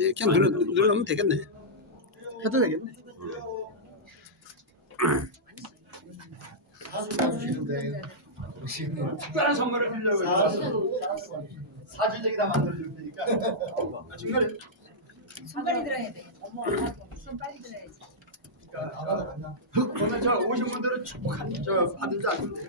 그냥 늘어놓으면 되겠네. 해도 되겠네. 특별한 선물을 하려고 사진적이다 만들어줄 테니까. 중간에 손 빨리 들어야 돼. 손 빨리 들어야지. 오늘 저 오신 분들은 축복한 저 받은 줄 알면 돼요.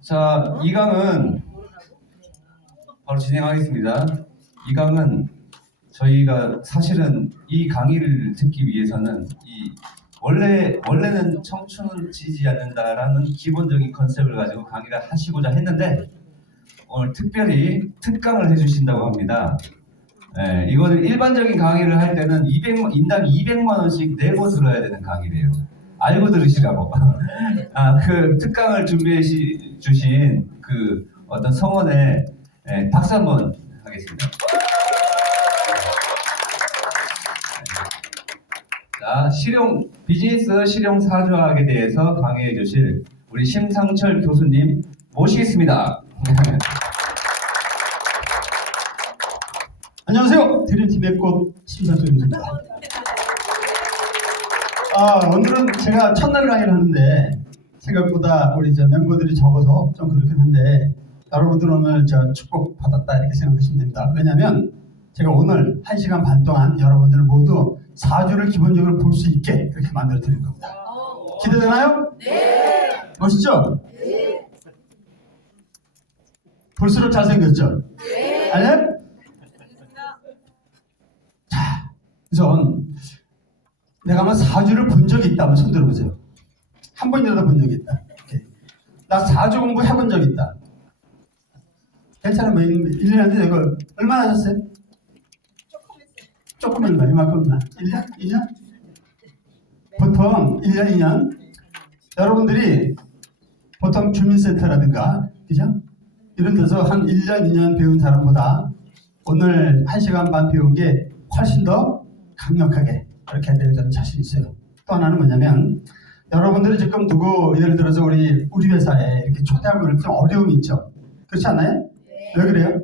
자, 2강은 바로 진행하겠습니다. 2강은 저희가 사실은 이 강의를 듣기 위해서는 원래는 청춘은 지지 않는다라는 기본적인 컨셉을 가지고 강의를 하시고자 했는데 오늘 특별히 특강을 해주신다고 합니다. 네, 이거는 일반적인 강의를 할 때는 인당 200만 원씩 내고 들어야 되는 강의래요. 알고 들으시라고. 그 특강을 준비해 주신 그 어떤 성원에 박수 한번 하겠습니다. 자, 비즈니스 실용 사주학에 대해서 강의해 주실 우리 심상철 교수님 모시겠습니다. 안녕하세요. 드림팀의 꽃 심상철 교수입니다. 오늘은 제가 첫날 강의를 하는데 생각보다 우리 멤버들이 적어서 좀 그렇긴 한데 여러분들 오늘 축복 받았다 이렇게 생각하시면 됩니다. 왜냐하면 제가 오늘 1시간 반 동안 여러분들 모두 사주를 기본적으로 볼 수 있게 그렇게 만들어 드릴 겁니다. 기대되나요? 네. 멋있죠? 네. 볼수록 잘생겼죠? 네. 아니요? 자, 우선 내가 한번 사주를 본 적이 있다면 손 들어보세요. 한 번이라도 본 적이 있다. 오케이. 나 사주 공부 해본 적이 있다. 괜찮아, 뭐 1년 한데 이거 얼마나 하셨어요? 조금 했어요. 조금 이만큼만. 1년? 2년? 보통 1년, 2년. 여러분들이 보통 주민센터라든가, 그죠? 이런 데서 한 1년, 2년 배운 사람보다 오늘 1시간 반 배운 게 훨씬 더 강력하게 그렇게 될 저는 자신 있어요. 또 하나는 뭐냐면 여러분들이 지금 예를 들어서 우리 회사에 이렇게 초대하고 이렇게 좀 어려움이 있죠. 그렇지 않나요? 네. 왜 그래요?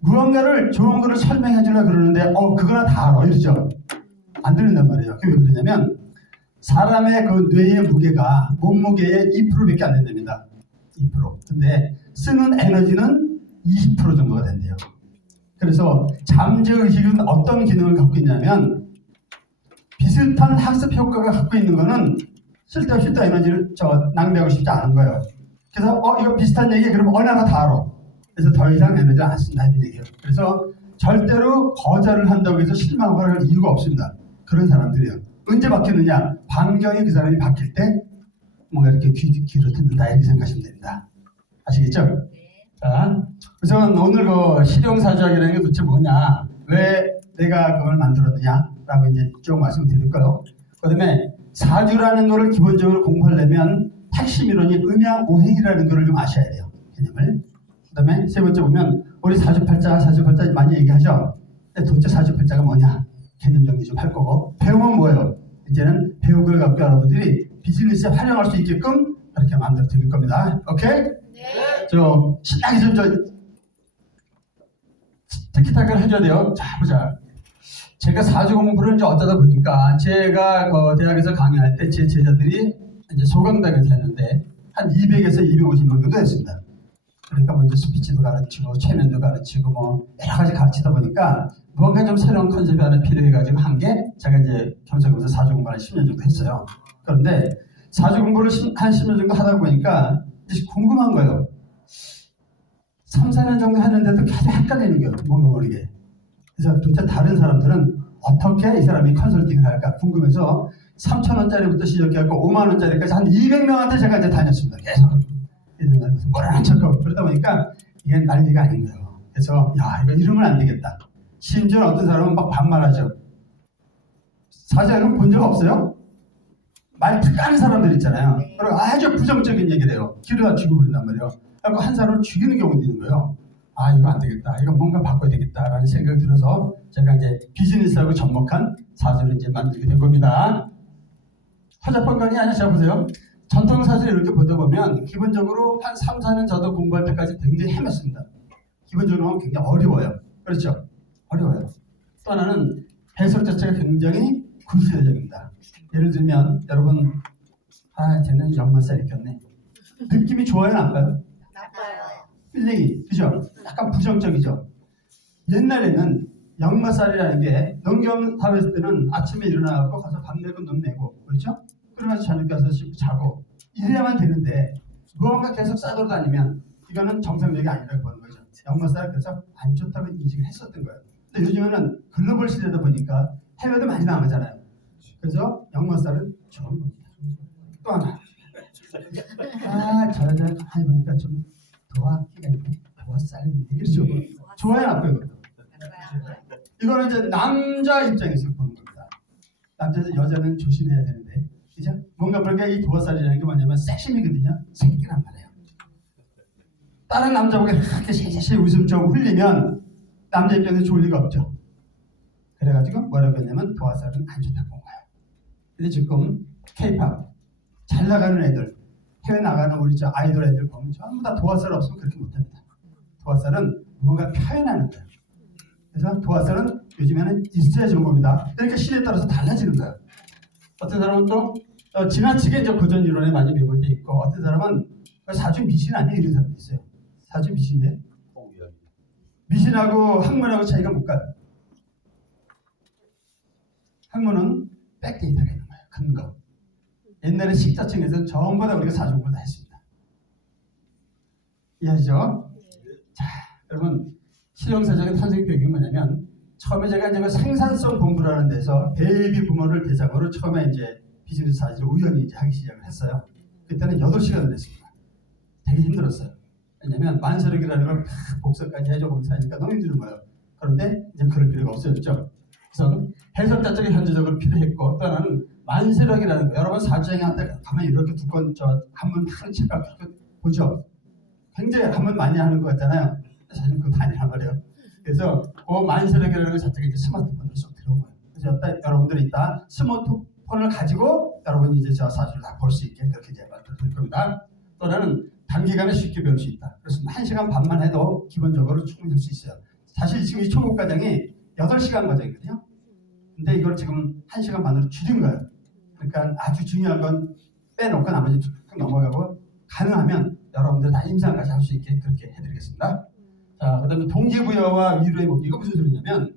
무언가를 좋은 거를 설명해 주려고 그러는데 그거나 다 알아 이러죠. 안 들린단 말이에요. 그게 왜 그러냐면 사람의 그 뇌의 무게가 몸무게의 2%밖에 안 된답니다. 2%. 근데 쓰는 에너지는 20% 정도가 된대요. 그래서 잠재의식은 어떤 기능을 갖고 있냐면 비슷한 학습 효과가 갖고 있는 거는 쓸데없이 또 에너지를 낭비하고 싶지 않은 거예요. 그래서 이거 비슷한 얘기 그러면 어나가 다 알아. 그래서 더 이상 에너지를 안 쓴다 이런 얘기예요. 그래서 절대로 거절을 한다고 해서 실망을 할 이유가 없습니다. 그런 사람들이에요. 언제 바뀌느냐? 반경이 그 사람이 바뀔 때 뭔가 이렇게 귀로 듣는다 이렇게 생각하시면 됩니다. 아시겠죠? 자, 우선 오늘 그 실용사주학이라는 게 도대체 뭐냐? 왜 내가 그걸 만들었느냐라고 이제 쭉 말씀드릴 거예요. 그다음에 사주라는 거를 기본적으로 공부하려면 핵심 이론이 음양오행이라는 거를 좀 아셔야 돼요. 개념을. 그다음에 세 번째 보면 우리 사주팔자 많이 얘기하죠. 근데 도대체 사주팔자가 뭐냐? 개념 정리 좀 할 거고 배우면 뭐예요? 이제는 배운 걸 갖고 여러분들이 비즈니스에 활용할 수 있게끔 그렇게 만들어 드릴 겁니다. 오케이? 네. 신나게 좀 티키타카를 해줘야 돼요. 자, 보자. 제가 사주 공부를 이제 어쩌다 보니까 제가 그 대학에서 강의할 때 제 제자들이 이제 소강당에서 했는데 한 200에서 250명 정도 됐습니다. 그러니까 먼저 스피치도 가르치고 최면도 가르치고 뭐 여러 가지 가르치다 보니까 뭔가 좀 새로운 컨셉이 하나 필요해가지고 한 게 제가 이제 경찰공사 사주 공부를 10년 정도 했어요. 그런데 사주 공부를 한 10년 정도 하다 보니까 이제 궁금한 거예요. 3, 4년 정도 했는데도 계속 헷갈리는 거예요. 뭔가 모르게. 그래서 도대체 다른 사람들은 어떻게 이 사람이 컨설팅을 할까 궁금해서 3,000원짜리부터 시작해갖고 5만 원짜리까지 한 200명한테 제가 이제 다녔습니다. 계속. 무슨 모르는 척하고 그러다 보니까 이게 난리가 아닌 거예요. 그래서 야 이거 이러면 안 되겠다. 심지어 어떤 사람은 막 반말하죠. 사자는 본 적 없어요? 말 특가는 사람들 있잖아요. 그리고 아주 부정적인 얘기를 해요. 기르다 죽여버린단 말이에요. 그래서 한 사람을 죽이는 경우도 있는 거예요. 아 이거 안 되겠다. 이거 뭔가 바꿔야 되겠다라는 생각이 들어서 제가 이제 비즈니스하고 접목한 사주를 이제 만들게 된 겁니다. 허접한 강의 아니야. 자 보세요. 전통 사주를 이렇게 보다 보면 기본적으로 한 3, 4년 저도 공부할 때까지 굉장히 헤맸습니다. 기본적으로 굉장히 어려워요. 그렇죠? 어려워요. 또 하나는 해석 자체가 굉장히 구시대적입니다. 예를 들면 여러분 쟤는 역마살 익혔네. 느낌이 좋아요 나빠요? 나빠요. 필링이 그죠? 약간 부정적이죠. 옛날에는 역마살이라는 게 농경 사회 때는 아침에 일어나고 가서 밥 내고 눈 내고 그렇죠? 그러면서 저녁 가서 씻고 자고 이래야만 되는데 무언가 계속 싸돌아다니면 이거는 정상적이 아니라고 보는 거죠. 역마살이 그래서 안 좋다고 인식을 했었던 거예요. 근데 요즘에는 글로벌 시대다 보니까 해외도 많이 나가잖아요. 그래서 역마살은 좋은 겁니다. 또 하나 저 여자 가만히 보니까 좀 도화기가 있네. 도화살인데 그렇죠? 좋아요 나빠요? 이거는 이제 남자 입장에서 보는 겁니다. 남자는 여자는 조심해야 되는데 그죠? 뭔가 모르게 이 도화살이라는 게 뭐냐면 섹시미거든요. 새끼란 말이에요. 다른 남자보고 그렇게 실실 웃음 좀 흘리면 남자 입장에서 좋을 리가 없죠. 그래가지고 뭐라고 했냐면 도화살은 안 좋다고 본 거예요. 근데 지금 K-팝 잘 나가는 애들 해외 나가는 우리 저 아이돌 애들 보면 전부 다 도화살 없으면 그렇게 못합니다. 도화살은 뭔가 표현하는 거예요. 그래서 도화살은 요즘에는 있어야 좋은 겁니다. 그러니까 시대에 따라서 달라지는 거예요. 어떤 사람은 또 지나치게 이제 고전 이론에 많이 매몰 때 있고 어떤 사람은 사주 미신 아니에요 이런 사람도 있어요. 사주 미신이에요. 미신하고 학문하고 차이가 뭘까요? 학문은 백데이터가 있는 거예요. 근거. 옛날에 식자층에서 전부 다 우리가 사주공부를 다 했습니다. 이해하시죠? 자, 여러분 실용사적인 탄생 배경이 뭐냐면 처음에 제가 이제 그 생산성 공부라는 데서 베이비 부모를 대상으로 처음에 이제 비즈니스 사주를 우연히 이제 하기 시작을 했어요. 그때는 8시간을 했습니다. 되게 힘들었어요. 왜냐면 만세력이라는 걸 복사까지 해줘 검사하니까 너무 힘든 거예요. 그런데 이제 그럴 필요가 없어졌죠. 그래서 해석 자체가 현재적으로 필요했고 또 하나는 만세력이라는 거. 여러분 사주행한테 가면 이렇게 두꺼운 한문 한 책을 보죠. 굉장히 한문 많이 하는 것 같잖아요. 사실 그거 아니란 말이에요. 그래서 그 만세력이라는 것 자체가 이제 스마트폰으로 쏙 들어온 거예요. 그래서 여러분들이 이따 스마트폰을 가지고 여러분이 이제 저 사주를 다 볼 수 있게 그렇게 이제 만들 겁니다. 또 하나는 단기간에 쉽게 배울 수 있다. 그래서 1시간 반만 해도 기본적으로 충분히 할 수 있어요. 사실 지금 이 초급 과정이 8시간 과정이거든요. 근데 이걸 지금 1시간 반으로 줄인 거예요. 그러니까 아주 중요한 건 빼놓고 나머지 쭉 넘어가고 가능하면 여러분들 다 임상까지 할 수 있게 그렇게 해드리겠습니다. 자, 그 다음에 동기부여와 위로의 복. 이거 무슨 소리냐면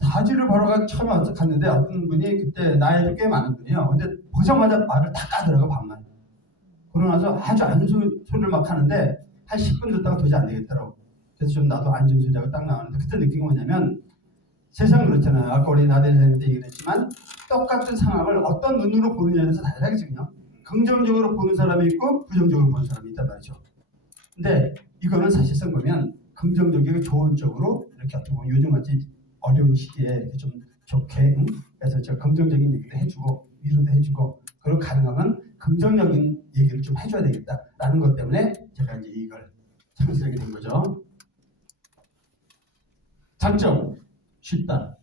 사주를 보러 처음에 갔는데 어떤 분이 그때 나이도 꽤 많은 분이요. 근데 보자마자 말을 다 까더라고 반만. 그러고 나서 아주 안 좋은 소리를 막 하는데 한 10분 듣다가 도저히 안 되겠더라고. 그래서 좀 나도 안 좋은 소리하고 딱 나왔는데 그때 느낀 건 뭐냐면 세상 그렇잖아요. 아까 우리 나대장님도 얘기를 했지만 똑같은 상황을 어떤 눈으로 보느냐에 서 다르거든요. 긍정적으로 보는 사람이 있고 부정적으로 보는 사람이 있단 말이죠. 근데 이거는 사실상 보면 긍정적이고 좋은 쪽으로 이렇게 어떻게 보면 요즘같이 어려운 시기에 이렇게 좀 좋게 그래서 저 긍정적인 얘기도 해주고 위로도 해주고 그리고 가능하면 긍정적인 얘기를 좀 해줘야 되겠다라는 것 때문에 제가 이제 이걸 창설하게 된 거죠. 장점 쉽다.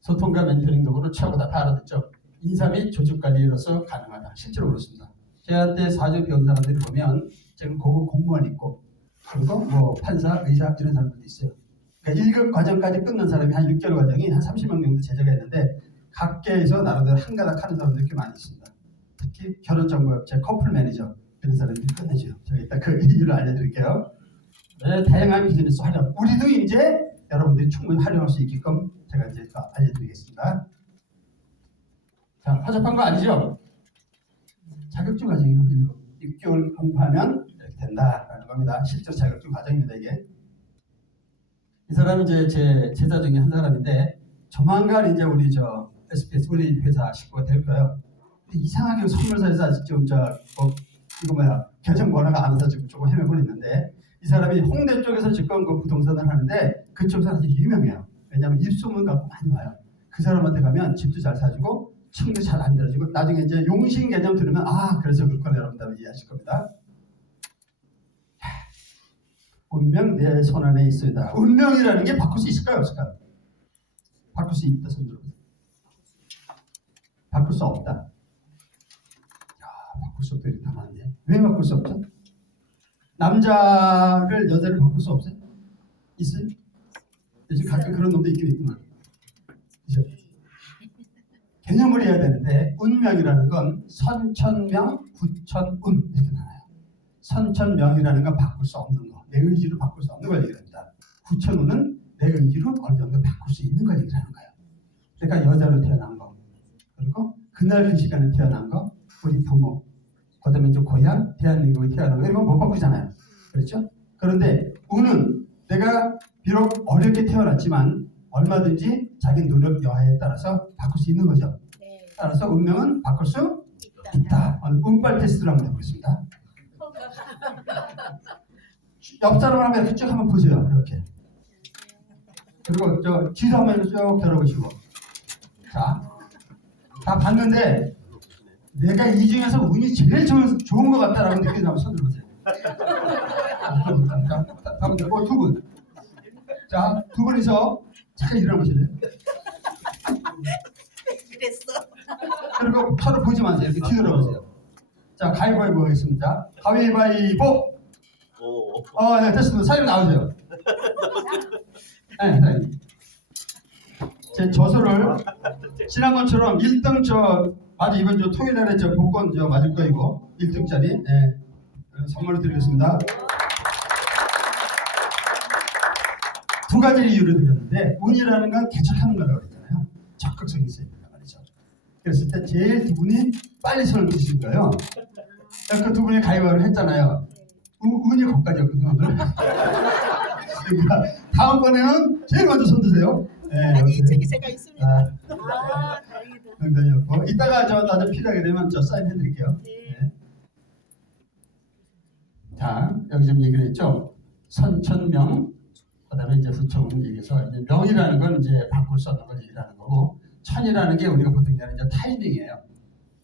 소통과 멘토링 도구를 최고다. 다 알아듣죠. 인사 및 조직 관리로서 가능하다. 실제로 그렇습니다. 저한테 사주 배운 사람들이 보면 지금 고급 공무원 있고 그리고 뭐 판사, 의사 이런 사람들도 있어요. 그러니까 1급 과정까지 끊는 사람이 한 6개월 과정이 한 30명 정도 제자가 있는데 각계에서 나름대로 한가닥 하는 사람들이 꽤 많이 있습니다. 특히 결혼정보업체 커플 매니저 이런 사람들이 끝내줘요. 제가 이따 그 이유를 알려드릴게요. 네, 다양한 비즈니스 활용. 우리도 이제 여러분들이 충분히 활용할 수 있게끔 제가 이제 알려드리겠습니다. 자, 허접한 거 아니죠? 자격증 과정이요. 6개월 공부하면 이렇게 된다라는 겁니다. 실제 자격증 과정입니다. 이게. 이 사람이 이제 제 제자 중에 한 사람인데 조만간 이제 우리 SBS 우리 회사 식구가 될 거예요. 근데 이상하게 선물사에서 지금 이거 계정 번호가 안 와서 지금 조금 헤매고 있는데 이 사람이 홍대 쪽에서 지금 그 부동산을 하는데 그쪽에서 아주 유명해요. 왜냐하면 입소문 갖고 많이 와요. 그 사람한테 가면 집도 잘 사주고 층도 잘 안 들어주고 나중에 이제 용신 개념 들으면 그래서 그렇구나 여러분들 이해하실 겁니다. 운명 내 손안에 있습니다. 운명이라는 게 바꿀 수 있을까요? 없을까요? 바꿀 수 있다 손 들어보세요. 바꿀 수 없다. 바꿀 수 없다 이렇게 다 많네. 왜 바꿀 수 없죠? 남자를 여자를 바꿀 수 없어요? 있어요? 요즘 가끔 그런 놈도 있긴 있구만. 그죠? 개념을 해야 되는데 운명이라는 건 선천명, 구천운 이렇게 나와요. 선천명이라는 건 바꿀 수 없는 거, 내 의지로 바꿀 수 없는 걸 얘기합니다. 구천운은 내 의지로 어느 정도 바꿀 수 있는 걸 얘기하는 거예요. 그러니까 여자로 태어난 거, 그리고 그날 그 시간에 태어난 거, 우리 부모, 그다음에 이제 고향, 대한민국에 태어난 거 이런 건 못 바꾸잖아요. 그렇죠? 그런데 운은 내가 비록 어렵게 태어났지만 얼마든지 자기 노력 여하에 따라서 바꿀 수 있는 거죠. 네. 따라서 운명은 바꿀 수 있다. 운빨 테스트를 한번 해보겠습니다. 옆 사람을 한번 쭉 한번 보세요. 이렇게. 그리고 뒤도 한번 쭉 들어보시고. 자, 다 봤는데 내가 이 중에서 운이 제일 좋은 것 같다라고 느끼는 사람 손 들어보세요. 자, 다음 두 분. 자, 두 분이서 잠깐 일어나보실래요? 그랬어. 그리고 서로 보지 마세요. 이렇게 뒤돌아보세요. 자, 가위바위보 하겠습니다. 가위바위보. 네, 됐습니다. 사장님 나오세요. 네, 사장님. 제 저서를 지난번처럼 1등 아주 이번 주 토요일 날에 복권 맞을 거이고 1등짜리 선물을 드리겠습니다. 두 가지 이유를 드렸는데 운이라는 건 개척하는 거라고 그랬잖아요. 적극성이 있어야 된단 말이죠. 그랬을 때 제일 두 분이 빨리 손을 드신 거예요. 그 두 분이 가위바위보를 했잖아요. 운이 거기까지였거든요. 그러니까 다음번에는 제일 먼저 손 드세요. 네, 아니 이 책이 제가 있습니다. 다행이다. 명단이었고 이따가 나도 필요하게 되면 사인해드릴게요. 네. 자, 여기 좀 얘기를 했죠. 선천명, 그다음에 이제 후천운 얘기해서 이제 명이라는 건 이제 바꿀 수 없는 걸 얘기하는 거고 천이라는 게 우리가 보통 얘기하는 이제 타이밍이에요.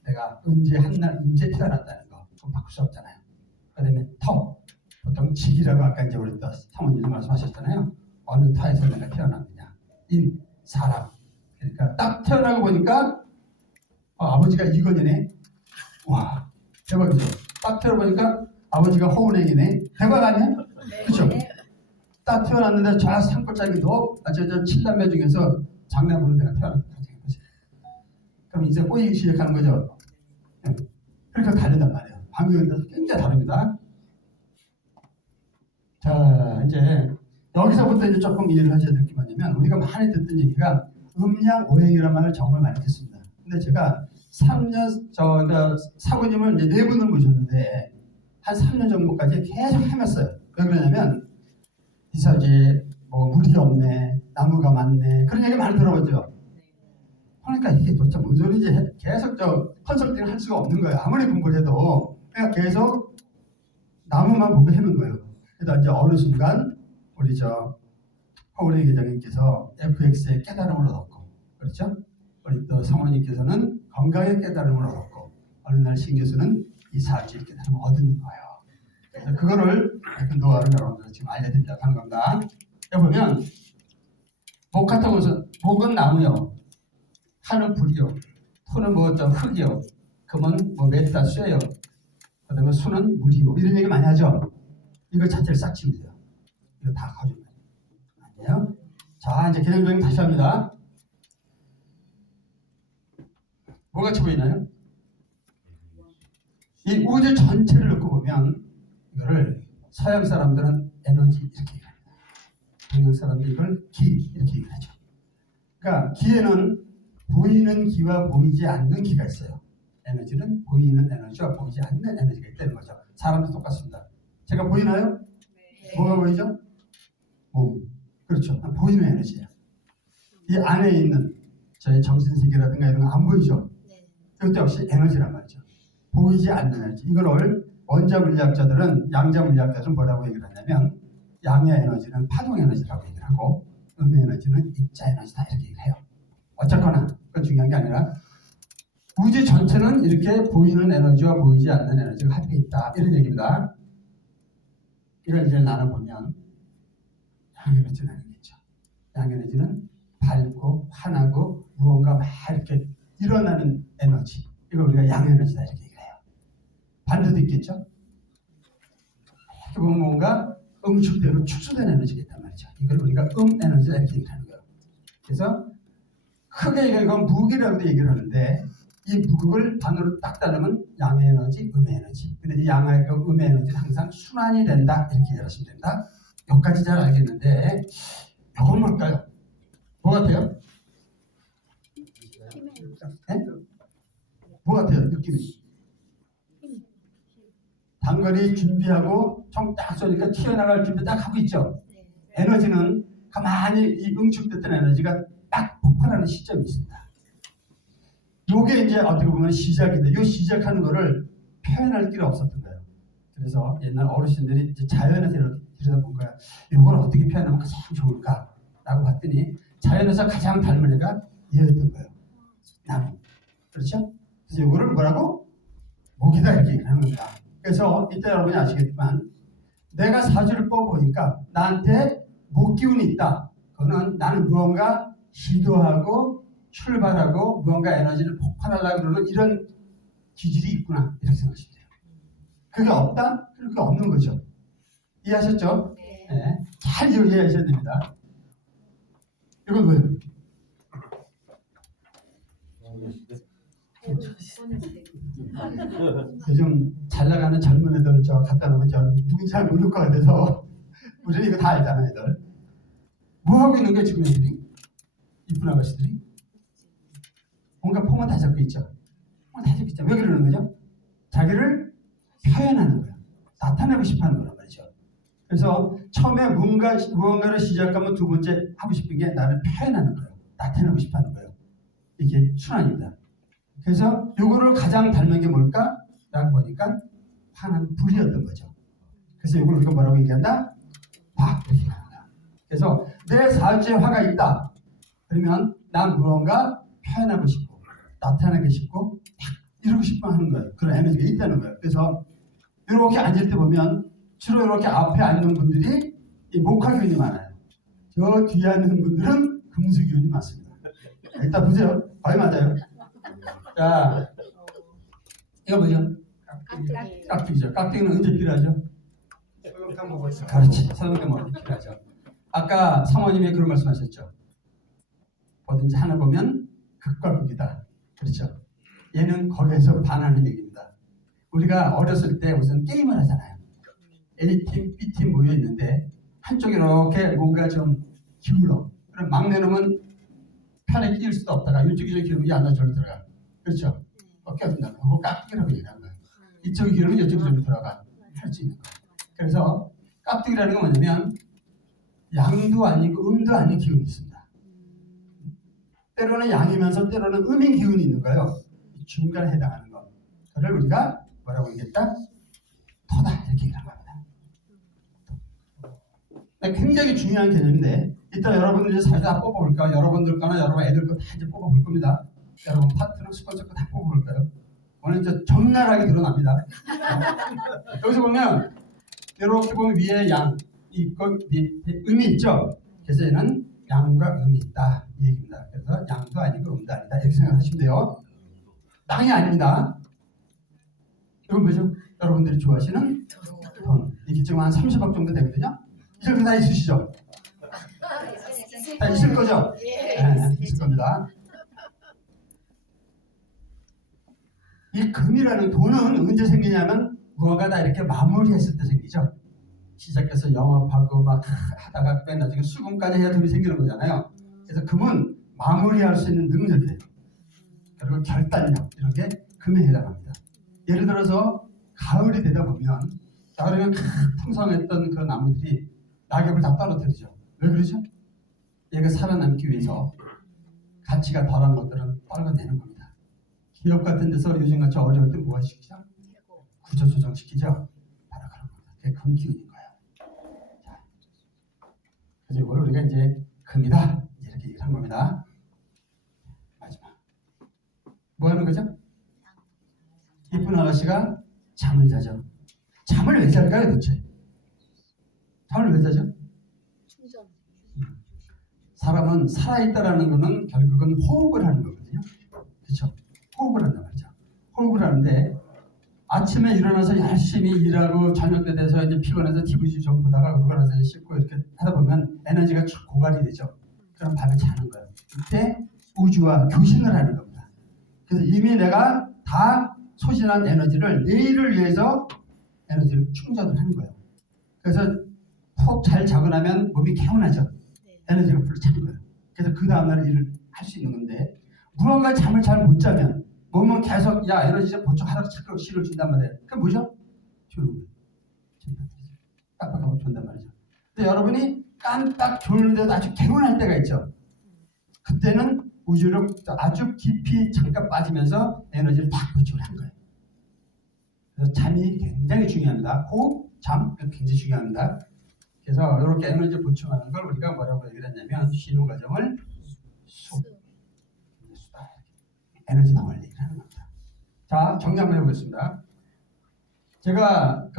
내가 언제 한날 언제 태어났다는 거 그건 바꿀 수 없잖아요. 그다음에 터, 보통 직이라고 아까 이제 우리 또 사모님도 말씀하셨잖아요. 어느 터에서 내가 태어났느냐. 인, 사람. 그러니까 딱 태어나고 보니까 아버지가 이건이네. 와, 대박이죠. 딱 태어나보니까 아버지가 허운행이네. 대박 아니야? 그렇죠? 딱 태어났는데 저 산골짜기 저 7남매 중에서 장남 보는 데가 태어났다. 그럼 이제 꼬이기 시작하는 거죠. 그러니까 다르단 말이에요. 환경에 굉장히 다릅니다. 자, 이제 여기서부터 이제 조금 이해를 하셔야 될 게 뭐냐면 우리가 많이 듣던 얘기가 음양오행이라는 말을 정말 많이 듣습니다. 근데 제가 3년 사부님을 이제 4분을 모셨는데 한 3년 정도까지 계속 헤맸어요. 왜 그러냐면 이사지 물이 없네, 나무가 많네 그런 얘기 많이 들어보죠. 그러니까 이게 도대체 뭔 소리지? 계속 컨설팅을 할 수가 없는 거예요. 아무리 공부를 해도 그러니까 계속 나무만 보고 헤맨 거예요. 그래서 이제 어느 순간 우리 허우리 계장님께서 FX의 깨달음을 얻었고, 그렇죠? 우리 또 성원님께서는 건강의 깨달음을 얻었고, 어느 날 신 교수는 이 사주의 깨달음을 얻은 거예요. 그래서 그거를 노하우를 여러분들 지금 알려드리려고 하는 겁니다. 여기 보면 목 같은 것은 목은 나무요, 하는 불이요, 토는 흙이요, 금은 메타 쇠요, 그다음에 수는 물이요. 이런 얘기 많이 하죠. 이거 자체를 싹 치우세요. 이거 다 가져가요. 아니에요? 자, 이제 개념적인 다시 합니다. 뭐가 치 보이나요? 이 우주 전체를 놓고 보면 이거를 서양 사람들은 에너지 이렇게 얘기합니다. 동양 사람들은 이걸 기 이렇게 얘기하죠. 그러니까 기에는 보이는 기와 보이지 않는 기가 있어요. 에너지는 보이는 에너지와 보이지 않는 에너지가 있다는 거죠. 사람도 똑같습니다. 제가 보이나요? 뭐가 보이죠? 몸. 그렇죠. 보이는 에너지예요. 이 안에 있는 저희 정신세계라든가 이런 거 안 보이죠? 이것도 역시 에너지란 말이죠. 보이지 않는 에너지. 이거를 원자 물리학자들은, 양자 물리학자들은 뭐라고 얘기를 하냐면 양의 에너지는 파동 에너지라고 얘기를 하고 음의 에너지는 입자 에너지다 이렇게 얘기를 해요. 어쨌거나 그건 중요한 게 아니라 우주 전체는 이렇게 보이는 에너지와 보이지 않는 에너지가 합해 있다 이런 얘기입니다. 이걸 이제 나눠보면 양 에너지는 아니겠죠. 양 에너지는 밝고 환하고 무언가 막 이렇게 일어나는 에너지, 이걸 우리가 양 에너지다 이렇게 얘기를 해요. 반대도 있겠죠. 이렇게 보면 뭔가 응축되고 축소된 에너지가 있단 말이죠. 이걸 우리가 에너지다 이렇게 얘기를 하는 거예요. 그래서 크게 이건 무기라고도 얘기를 하는데 이 무극을 단어로 딱 따르면 양의 에너지, 음의 에너지. 근데 이 양의 음의 에너지는 항상 순환이 된다 이렇게 이해하시면 됩니다. 여기까지 잘 알겠는데 이건 뭘까요? 뭐 같아요? 네? 뭐 같아요? 느낌이? 단거리 준비하고 총 딱 쏘니까 튀어나갈 준비 딱 하고 있죠. 에너지는 가만히 이 응축됐던 에너지가 딱 폭발하는 시점이 있습니다. 요게 이제 어떻게 보면 시작인데 요 시작하는 거를 표현할 길이 없었던 거예요. 그래서 옛날 어르신들이 이제 자연에서 이렇게 들여다본 거야. 요걸 어떻게 표현하면 가장 좋을까? 라고 봤더니 자연에서 가장 닮은 애가 얘였던 거예요. 나무. 그렇죠? 그래서 요거를 뭐라고? 목이다 이렇게 얘기하는 겁니다. 그래서 이때 여러분이 아시겠지만 내가 사주를 뽑아보니까 나한테 목 기운이 있다. 그거는 나는 무언가 시도하고 출발하고 무언가 에너지를 폭발하려고 그러는 이런 기질이 있구나 이렇게 생각하시면 돼요. 그게 없다? 그게 없는 거죠. 이해하셨죠? 네. 잘 이해하셔야 됩니다. 이건 뭐예요? 요즘 잘 나가는 젊은 애들 저 갖다 놓으면 저 누군지 잘 모를 것 같아서 우리는 이거 다 알잖아 애들. 뭐 하고 있는 거야 지금 애들이? 이쁜 아가씨들이? 뭔가 폼은 다 잡고 있죠. 폼은 다 잡고 있죠. 왜 그러는 거죠? 자기를 표현하는 거예요. 나타내고 싶어하는 거란 말이죠. 그래서 처음에 무언가를 시작하면 두 번째 하고 싶은 게 나를 표현하는 거예요. 나타내고 싶어하는 거예요. 이게 순환입니다. 그래서 요거를 가장 닮은 게 뭘까? 라고 보니까 화는 불이었던 거죠. 그래서 이걸 우리가 뭐라고 얘기한다? 화 이렇게 얘기한다. 그래서 내 사주에 화가 있다. 그러면 난 무언가 표현하고 싶고 나타내고 싶고 이러고 싶어 하는 거예요. 그런 에너지가 있다는 거예요. 그래서 이렇게 앉을 때 보면 주로 이렇게 앞에 앉는 분들이 이 목화기운이 많아요. 저 뒤에 앉는 분들은 금수기운이 많습니다. 일단 보세요. 거의 맞아요. 자, 이거 뭐죠? 깍두기죠. 깍두기는 언제 필요하죠? 설렁탕 먹고 있어. 그렇지. 설렁탕 먹을 때 필요하죠. 아까 사모님이 그런 말씀하셨죠. 뭐든지 하나 보면 극과 극이다. 그렇죠. 얘는 거기에서 반하는 얘기입니다. 우리가 어렸을 때 무슨 게임을 하잖아요. A팀, B팀 모여 있는데 한쪽에 이렇게 뭔가 좀 기울어. 그럼 막 내놓으면 편에 끼울 수도 없다가 이쪽이 좀 기울면 안 저리 들어가. 그렇죠. 꺾여진다는 거. 그걸 깍두기라고 얘기하는 거예요. 이쪽이 기울면 이쪽이 좀 들어가. 할 수 있는 거. 그래서 깍두기라는 건 뭐냐면 양도 아니고 음도 아닌 기운이 있습니다. 때로는 양이면서 때로는 음인 기운이 있는 거예요. 중간에 해당하는 거. 그걸 우리가 뭐라고 얘기했다? 토다 이렇게 얘기한 겁니다. 굉장히 중요한 개념인데 이따 여러분들 이제 다 뽑아볼까요? 여러분들 거나 여러분 애들 거 다 이제 뽑아볼 겁니다. 여러분 파트너 스폰서 거 다 뽑아볼까요? 오늘 이제 적나라하게 드러납니다. 여기서 보면 이렇게 보면 위에 양, 이거 밑에 음이 있죠. 그래서 얘는 양과 음이 있다 이 얘기입니다. 그래서 양도 아니고 음도 아니다 이렇게 생각하시면 돼요. 땅이 아닙니다. 이건 뭐죠? 여러분들이 좋아하시는 돈. 이게 지금 한 30억 정도 되거든요. 이 정도 다 있으시죠? 다 있을 거죠? 네, 있을 겁니다. 이 금이라는 돈은 언제 생기냐면 무언가 다 이렇게 마무리했을 때 생기죠. 시작해서 영업하고 막 하다가 맨 나중에 수금까지 해야 돈이 생기는 거잖아요. 그래서 금은 마무리할 수 있는 능력이에요. 그리고 결단력 이런 게 금에 해당합니다. 예를 들어서 가을이 되다 보면 가을에는 풍성했던 그 나무들이 낙엽을 다 떨어뜨리죠. 왜 그러죠? 얘가 살아남기 위해서 가치가 덜한 것들은 떨궈내는 겁니다. 기업 같은 데서 요즘같이 어려울 때 뭐가 시키죠? 구조조정 시키죠. 바로 그런 겁니다. 그게 금기운인 거예요. 자, 그래서 이걸 우리가 이제 금이다 이렇게 얘기를 한 겁니다. 마지막 뭐 하는 거죠? 이쁜 아가씨가 잠을 자죠. 잠을 왜 잘까요 도대체? 잠을 왜 자죠? 사람은 살아있다라는 것은 결국은 호흡을 하는 거거든요. 그렇죠? 호흡을 한단 말이죠. 호흡을 하는데 아침에 일어나서 열심히 일하고 저녁 때 돼서 이제 피곤해서 TV 좀 보다가 그러고 나서 씻고 이렇게 하다 보면 에너지가 쭉 고갈이 되죠. 그럼 밤에 자는 거예요. 이때 우주와 교신을 하는 겁니다. 그래서 이미 내가 다 소진한 에너지를 내일을 위해서 에너지를 충전을 하는 거예요. 그래서 푹 잘 자고 나면 몸이 개운하죠. 에너지가 불러 차는 거예요. 그래서 그 다음날 일을 할 수 있는 건데 무언가 잠을 잘 못 자면 몸은 계속 야 에너지 좀 보충하라고 자꾸 신호를 준단 말이에요. 그게 뭐죠? 주는 거예요. 깜빡하고 준단 말이죠. 근데 여러분이 깜빡 졸는데도 아주 개운할 때가 있죠. 그때는 우주로 아주 깊이 잠깐 빠지면서 에너지를 탁 보충을 한 거예요. 그래서 잠이 굉장히 중요합니다. 호흡, 잠 굉장히 중요합니다. 그래서 이렇게 에너지 보충하는 걸 우리가 뭐라고 얘기를 했냐면 쉬는 과정을 수다 에너지 덩어리 얘기를 하는 겁니다. 자, 정리 한번 해보겠습니다. 제가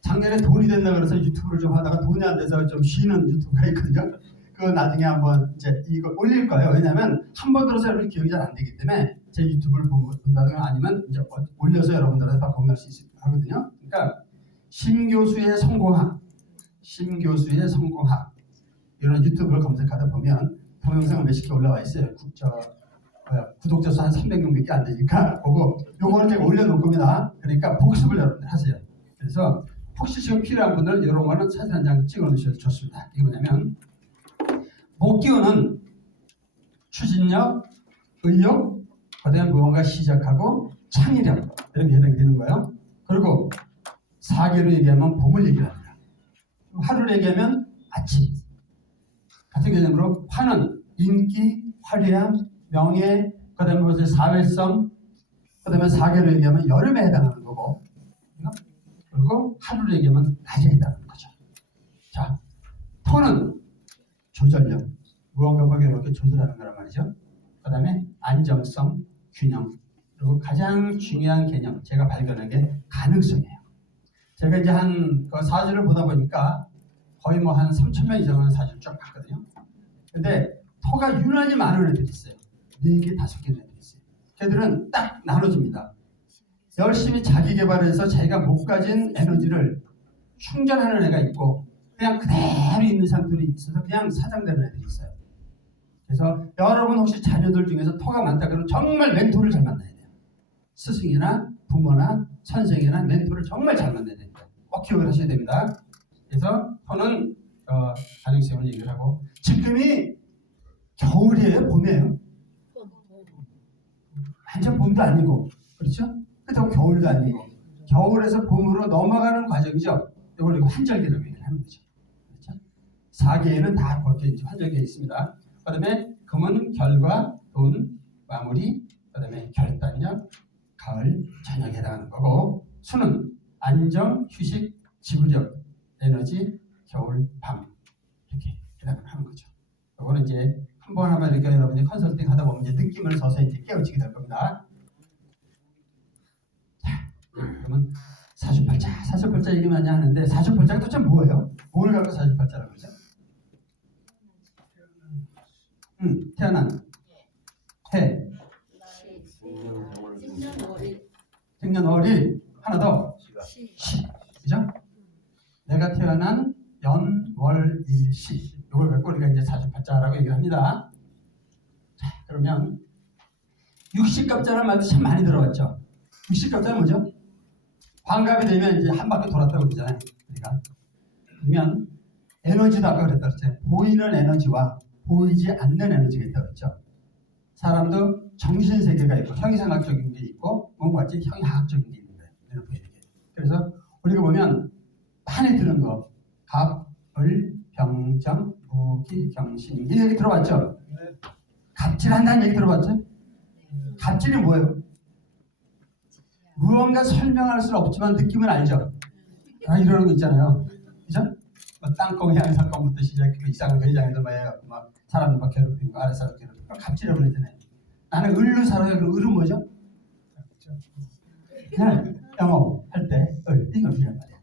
작년에 돈이 된다 그래서 유튜브를 좀 하다가 돈이 안 돼서 좀 쉬는 유튜브가 있거든요. 그거 나중에 한번 이제 이거 올릴 거예요. 왜냐하면 한 번 들어서 여러분 기억이 잘 안 되기 때문에 제 유튜브를 본다든가 아니면 이제 올려서 여러분들한테 다 공유할 수 있거든요. 그러니까 심 교수의 성공학 이런 유튜브를 검색하다 보면 동영상을 몇십 개 올라와 있어요. 구독자 수 한 300명밖에 안 되니까 보고 요거는 제가 올려놓을 겁니다. 그러니까 복습을 여러분들 하세요. 그래서 혹시 지금 필요한 분들은 이런 거는 사진 한 장 찍어 놓으셔도 좋습니다. 이게 뭐냐면 목기운은 추진력, 의욕, 그다음에 무언가 시작하고 창의력 이렇게 해당이 되는 거예요. 그리고 사계로 얘기하면 봄을 얘기를 합니다. 하루를 얘기하면 아침 같은 개념으로 화는 인기, 화려함, 명예, 그 다음에 사회성, 그 다음에 사계로 얘기하면 여름에 해당하는 거고, 그리고 하루로 얘기하면 낮에 해당하는 거죠. 자, 토는 조절력, 무언가 이렇게 조절하는 거란 말이죠. 그 다음에 안정성, 균형, 그리고 가장 중요한 개념, 제가 발견한 게 가능성이에요. 제가 이제 한 사주를 보다 보니까 거의 뭐 한 3,000명 이상의 사주를 쭉 봤거든요. 근데 토가 유난히 많은 애들이 있어요. 4개, 5개는 애들이 있어요. 걔들은 딱 나눠집니다. 열심히 자기 개발해서 자기가 못 가진 에너지를 충전하는 애가 있고 그냥 그대로 있는 상태로 있어서 그냥 사장되는 애들이 있어요. 그래서 여러분 혹시 자녀들 중에서 토가 많다 그러면 정말 멘토를 잘 만나야 돼요. 스승이나 부모나 선생이나 멘토를 정말 잘 만나야 됩니다. 꼭 기억을 하셔야 됩니다. 그래서 토는 가능성을 얘기를 하고 지금이 겨울이에요? 봄이에요? 완전 봄도 아니고 그렇죠? 그렇다고 겨울도 아니고 겨울에서 봄으로 넘어가는 과정이죠. 이걸 이거 환절기라고 얘기를 하는 거죠. 그렇죠? 4개에는 다 그렇게 이제 환절기가 있습니다. 그 다음에 금은 결과, 돈, 마무리, 그 다음에 결단력, 가을, 저녁에 해당하는 거고 수는 안정, 휴식, 지구력, 에너지, 겨울, 밤 이렇게 해당을 하는 거죠. 이거는 이제 한번 이렇게 여러분이 컨설팅 하다 보면 이제 느낌을 서서히 이제 깨우치게 될 겁니다. 자, 그러면 사주팔자 얘기 많이 하는데 사주팔자가 도대체 뭐예요? 뭘 갖고 사주팔자라고 그러죠? 태어난 해 생년월일 하나 더 시 그죠? 내가 태어난 연, 월, 일, 시 이걸 갖고 우리가 이제 사주팔자라고 얘기를 합니다. 자, 그러면 육식갑자라는 말도 참 많이 들어봤죠. 육식갑자는 뭐죠? 환갑이 되면 이제 한 바퀴 돌았다고 그러잖아요. 그러면 에너지도 아까 그랬다 그랬죠. 보이는 에너지와 보이지 않는 에너지가 있다고 그랬죠. 사람도 정신 세계가 있고 형이상학적인 게 있고 뭔가 같이 형이학적인 게 있는 거예요. 눈에 보이는 게. 그래서 우리가 보면 많이 들은 거 갑, 을, 병정, 무기, 경신 이 얘기 들어봤죠? 갑질한다는 얘기 들어봤죠? 갑질이 뭐예요? 무언가 설명할 수는 없지만 느낌은 알죠? 아, 이러는 거 있잖아요. 그죠? 뭐 땅콩 향 사건부터 시작해서 이상한 회장에서 막 사람들 막 괴롭히고 아랫사람 괴롭히고 갑질해 버리잖아요. 나는 을로 살아요. 그럼 을은 뭐죠? 그냥 영업할 때 이거 이란 말이야.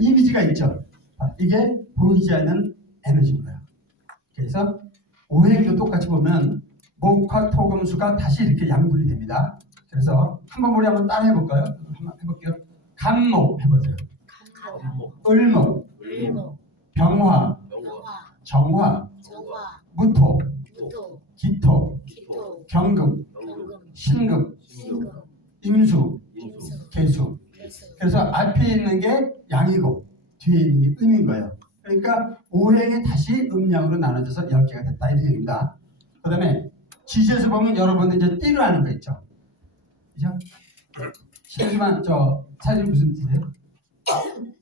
이미지가 있죠. 이게 보이지 않는 에너지고요. 그래서 오행도 똑같이 보면 목화 토금수가 다시 이렇게 양분이 됩니다. 그래서 한번 우리 한번 따라 해볼까요? 한번 해볼게요. 간목 해보세요. 을목, 병화, 정화, 무토, 기토, 경금, 신금, 임수, 개수. 그래서 앞에 있는 게 양이고 뒤에 있는 게 음인 거예요. 그러니까 오행이 다시 음양으로 나눠져서 10개가 됐다 이런 얘기입니다. 그 다음에 지지에서 보면 여러분들 이제 띠로 하는 거 있죠. 그죠? 실지만 저 사진 무슨 띠세요?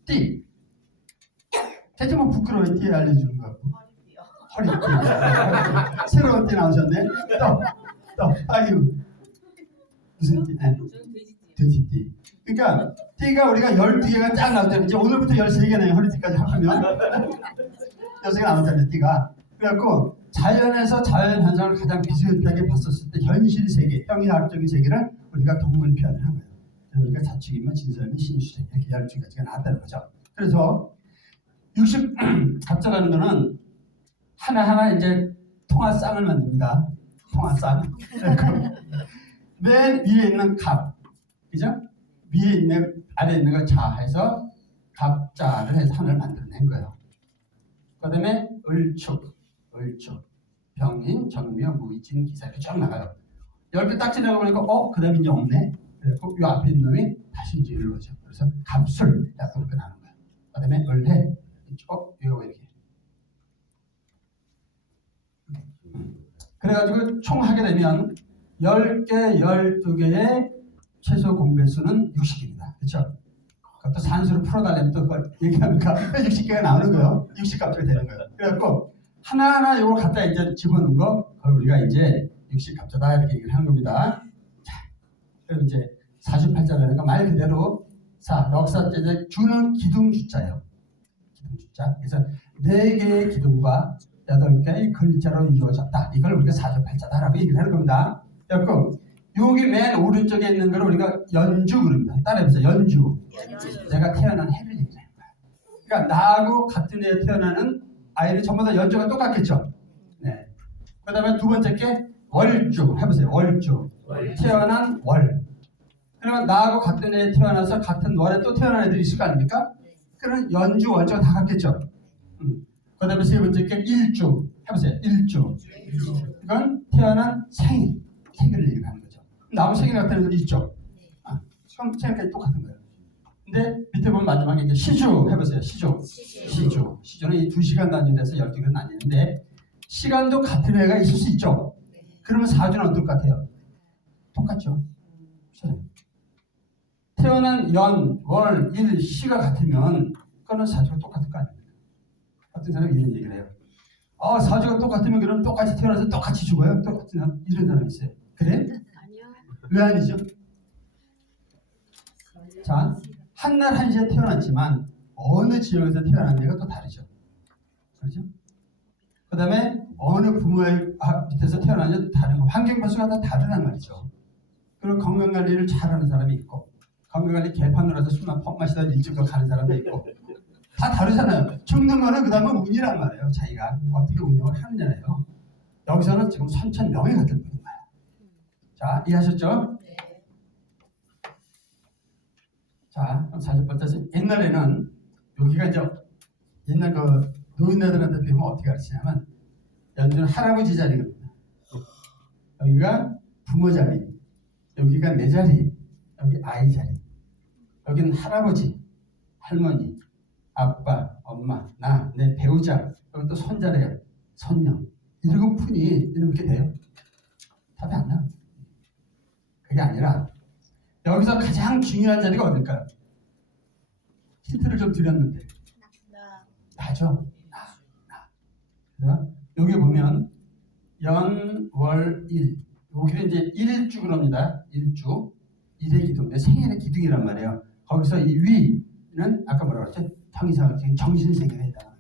띠. 대체 뭐 부끄러워요. 띠에 알려주는 거. 허리띠. 새로운 띠 나오셨네. 또 아유 무슨 띠? 네. 돼지띠. 그러니까 띠가 우리가 12개가 쫙 나오잖아요. 이제 오늘부터 13개 나요. 허리띠까지 하면 6개 나오잖아요. 띠가. 그래갖고 자연에서 자연 현상을 가장 비슷하게 봤었을 때 현실 세계, 형이학적인 세계를 우리가 동물 표현을 한 거예요. 그래서 우리가 자축이면 진설미, 신수제 이렇게 12가지가 나왔다는 거죠. 그래서 60 갑자라는 거는 하나하나 이제 통화쌍을 만듭니다. 통화쌍. 맨 위에 있는 갑, 그죠? 위에 있는 아래에 있는 걸 자해서 갑자를 해서 하나를 만들어낸 거예요. 그 다음에 을축, 병인, 정묘, 무이진, 기사 이렇게 쫙 나가요. 10개 딱 지나가 보니까 그 다음에 이제 없네. 그래서 이 앞에 있는 놈이 다시 이제 일로 오죠. 그래서 갑술 약간 이렇게 나는 거예요. 그 다음에 을해, 이거 왜 이렇게. 그래가지고 총 하게 되면 10개, 12개의 최소 공배수는 60입니다. 그렇죠? 그것도 산수로 풀어달라면 또 얘기하니까 60개가 나오는 거예요. 60값이 되는 거예요. 그래갖고 하나하나 이걸 갖다 이제 집어넣은 거, 그걸 우리가 이제 60갑자다 이렇게 얘기를 하는 겁니다. 자, 그럼 이제 사주팔자라는 거 말 그대로 역사제제 주는 기둥주자예요. 기둥주자. 그래서 4개의 기둥과 8개의 글자로 이루어졌다. 이걸 우리가 사주팔자다라고 얘기를 하는 겁니다. 그래갖고 여기 맨 오른쪽에 있는 걸 우리가 연주 그럽니다. 따라해보세요. 연주. 내가 태어난 해를 얘기하는 거야. 그러니까 나하고 같은 해에 태어나는 아이들 전부 다 연주가 똑같겠죠. 네. 그 다음에 두 번째 게 월주. 해보세요. 월주. 태어난 월. 그러면 나하고 같은 해에 태어나서 같은 월에 또 태어난 애들이 있을 거 아닙니까? 그러면 연주, 월주가 다 같겠죠. 그 다음에 세 번째 게 일주. 해보세요. 일주. 이건 태어난 생일. 생일을 얘기하는 거죠. 나하고 생일 같은 애들이 있죠. 그럼 생일까지 똑같은 거예요. 근데 밑에 보면 마지막에 이제 시주 해보세요. 시주. 시주는 이 2시간 나뉘어서 12개로 나뉘는데 시간도 같은 해가 있을 수 있죠. 그러면 사주는 어떨 것 같아요? 똑같죠. 태어난 연, 월, 일, 시가 같으면 그거는 사주가 똑같을 거 아닙니까? 어떤 사람이 이런 얘기를 해요. 사주가 똑같으면 그럼 똑같이 태어나서 똑같이 죽어요? 똑같은 사람, 이런 사람이 있어요. 그래? 아니요. 왜 아니죠? 자, 한날 한시에 태어났지만 어느 지역에서 태어났냐가 또 다르죠. 그렇죠? 그 다음에 어느 부모의 밑에서 태어났냐 다른 거. 환경 변수가 다 다르단 말이죠. 그리고 건강관리를 잘하는 사람이 있고 건강관리 개판으로 해서 술만 퍽 마시다 일찍 가는 사람도 있고 다 다르잖아요. 죽는 거는 그 다음에 운이란 말이에요. 자기가 어떻게 운영을 하느냐예요. 여기서는 지금 선천명예가 될 뿐인 거예요. 자, 이해하셨죠? 자, 그럼 사주팔자에서 옛날에는 여기가 이제 옛날 그 노인네들한테 배우면 어떻게 가르치냐면 연주는 할아버지 자리거든요. 여기가 부모 자리, 여기가 내 자리, 여기 아이 자리. 여기는 할아버지, 할머니, 아빠, 엄마, 나, 내 배우자, 여기 또 손자래요. 손녀. 7분이 이렇게 돼요. 답이 안 나와. 그게 아니라 여기서 가장 중요한 자리가 어딜까요? 힌트를 좀 드렸는데 나죠. 나. 그래서 여기 보면 연, 월, 일. 여기는 이제 일주 그럽니다. 일주. 일의 기둥인데 생일의 기둥이란 말이에요. 거기서 이 위는 아까 뭐라고 했죠? 형이상학적인 정신세계에 해당하는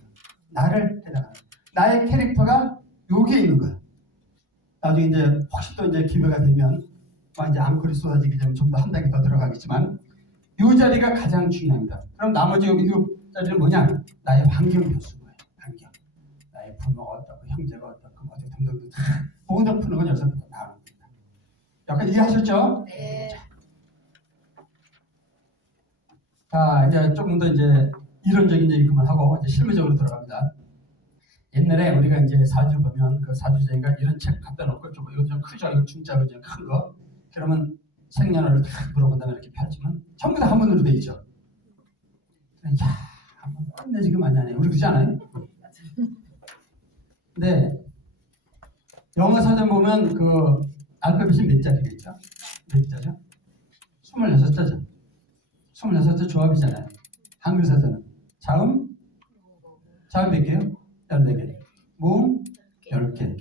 나를 해당하는 나의 캐릭터가 여기에 있는 거야. 나중에 이제 혹시 또 이제 기회가 되면 이제 앙콜이 쏟아지기 전에 좀 더 한 단계 더 들어가겠지만 이 자리가 가장 중요합니다. 그럼 나머지 여기 이 자리는 뭐냐? 나의 환경을 펴는 거예요. 환경. 나의 부모가 어떻고 형제가 어떻고 뭐 등등등 모든 푸는 건 여기서 나오는 겁니다. 약간 이해하셨죠? 네. 자, 이제 조금 더 이제 이론적인 얘기 그만하고 이제 실무적으로 들어갑니다. 옛날에 우리가 이제 사주 보면 그 사주제가 이런 책 갖다 놓고 좀 이거 좀 크죠, 이거 중짜로 좀 큰 거. 그러면 생년월일 딱 물어본 다음에 이렇게 펼치면 전부 다 한문으로 돼 있죠. 야, 끝내지금 많이 하네. 우리 그러지 않아요? 근데 영어 사전 보면 그 알파벳이 몇 자리겠죠? 몇 자죠? 26자죠. 26자 조합이잖아요. 한글 사전은. 자음 몇 개요? 14개. 모음 10개.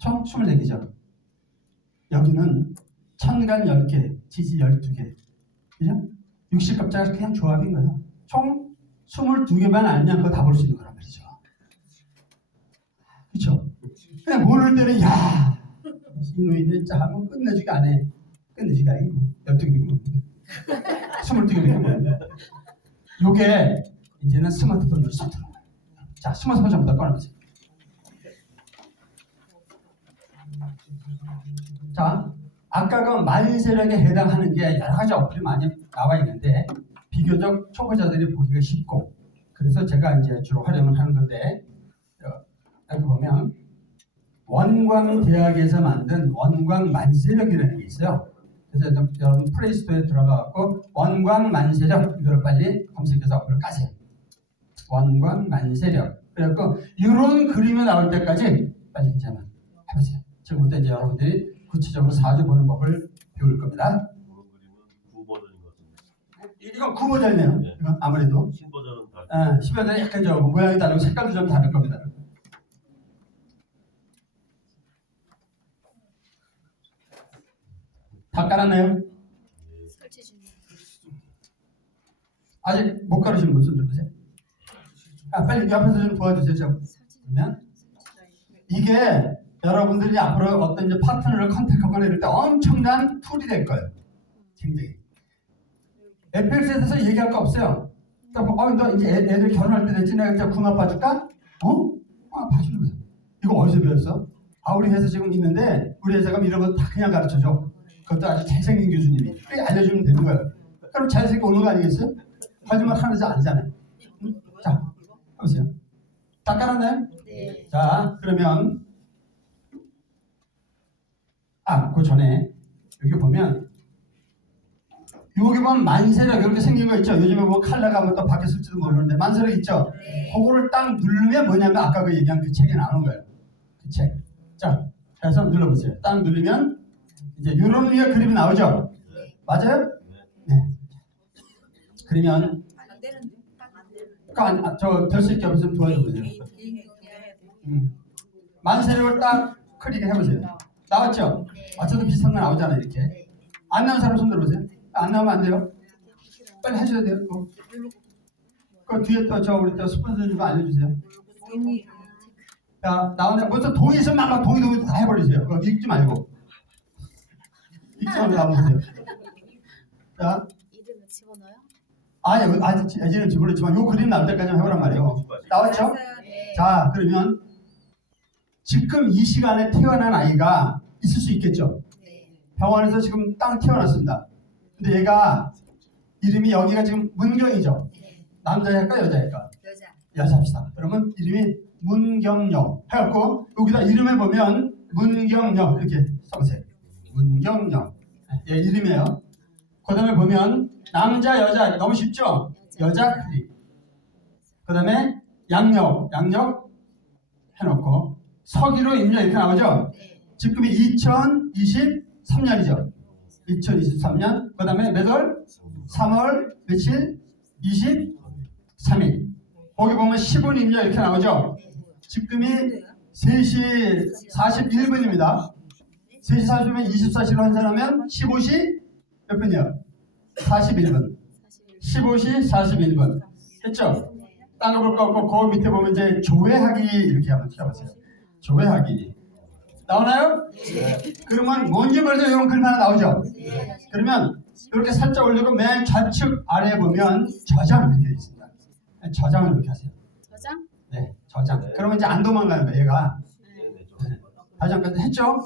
총 24개죠. 여기는 천간 10개, 지지 12개. 그죠? 60갑자가 그냥 조합인 거예요. 총 22개만 알면 그거 다 볼 수 있는 거란 말이죠. 그렇죠? 그냥 모를 때는 야 이놈이 진짜 한번 끝내주기가 안 해. 끝내주기가 아니고 12개고 22개밖에 모르는 요게 이제는 스마트폰으로 쏙 들어가요. 자, 스마트폰 전부 다 꺼내보세요. 자, 아까 그 만세력에 해당하는 게 여러 가지 어플이 많이 나와 있는데 비교적 초보자들이 보기가 쉽고 그래서 제가 이제 주로 활용을 하는 건데 여기 보면 원광대학에서 만든 원광만세력이라는 게 있어요. 그래서 여러분 플레이스토어에 들어가고 원광만세력 이걸 빨리 검색해서 어플을 까세요. 원광만세력. 그래갖고 이런 그림이 나올 때까지 빨리 이제 한번 해보세요. 지금부터 이제 여러분들이 구체적으로 사주 보는 법을 배울 겁니다. 그런 그림은 9버전인 것 같습니다. 이건 9버전이네요. 네. 이건 아무래도 신버전은 다 10버전은 약간 저 모양이 다르고 색깔도 좀 다를 겁니다. 다 깔았나요? 설치 중. 아직 못 깔으신 분 손 들어보세요. 빨리 옆에서 좀 도와주세요. 좀. 그러면 이게 여러분들이 앞으로 어떤 이제 파트너를 컨택하거나 이럴 때 엄청난 툴이 될 거예요. 굉장히. FX에 대해서 얘기할 거 없어요. 그러니까 너 이제 애들 결혼할 때 됐지? 내가 이제 궁합 봐줄까? 봐주는 거예요. 이거 어디서 배웠어? 우리 회사 지금 있는데 우리 회사가 이런 거 다 그냥 가르쳐줘. 그것도 아주 잘생긴 교수님이. 그렇게 알려주면 되는 거예요. 그럼 잘생기게 오는 거 아니겠어요? 거짓말 하는 자 아니잖아요. 자, 보세요. 다 깔았나요? 네. 자, 그러면 그 전에 여기 보면 만세력 이렇게 생긴 거 있죠? 요즘에 뭐 칼라가 뭐 또 바뀌었을지도 모르는데 만세력 있죠? 네. 그거를 딱 누르면 뭐냐면 아까 그 얘기한 그 책에 나오는 거예요. 그 책. 자, 해서 눌러보세요. 딱 누르면 이제 이런 류의 그림이 나오죠? 맞아요? 네. 그러면 안 되는데. 안 되는. 될 수 있게 한번 좀 도와줘보세요. 만세력을 딱 클릭해 보세요. 나왔죠? 저도 비슷한 거 나오잖아요. 이렇게. 안 나온 사람 손 들어보세요. 안 나오면 안 돼요. 빨리 하셔야 돼요. 그 뒤에 또 우리 또 스폰서님 알려주세요. 자, 나오네. 벌써 동의 있으면 막 동의 다 해버리세요. 그거 읽지 말고. 읽지 말고 나오세요. 자. 이름을 집어넣어요? 아니, 아직 예전에 집어넣지만 요 그림 나올 때까지 해보란 말이에요. 나왔죠? 네. 자, 그러면 지금 이 시간에 태어난 아이가 있을 수 있겠죠? 네. 병원에서 지금 딱 태어났습니다. 근데 얘가 이름이 여기가 지금 문경이죠? 네. 남자일까 여자일까? 여자. 여자입시다. 그러면 이름이 문경여 해갖고 여기다 이름에 보면 문경여 이렇게 써보세요. 문경여. 얘 이름이에요. 그 다음에 보면 남자 여자 너무 쉽죠? 여자 클릭. 그 다음에 양력 해놓고 서기로 임력 이렇게 나오죠? 네. 지금이 2023년이죠? 2023년. 그 다음에 몇 월? 3월 며칠? 23일. 거기 보면 10분 입력 이렇게 나오죠. 지금이 3시 41분입니다. 3시 40분 24시로 환산하면 15시 몇 분이요? 41분. 15시 41분. 했죠? 딴 거 볼 거 없고 그 밑에 보면 이제 조회하기 이렇게 한번 쳐보세요. 조회하기. 나오나요? 그러면 뭔지 모르죠? 이런 글만 하나 나오죠? 그러면 이렇게 살짝 올리고 맨 좌측 아래에 보면 저장 이렇게 있습니다. 저장을 이렇게 하세요. 저장? 네, 저장. 그러면 이제 안 도망가는 거예요, 얘가. 저장까지 했죠?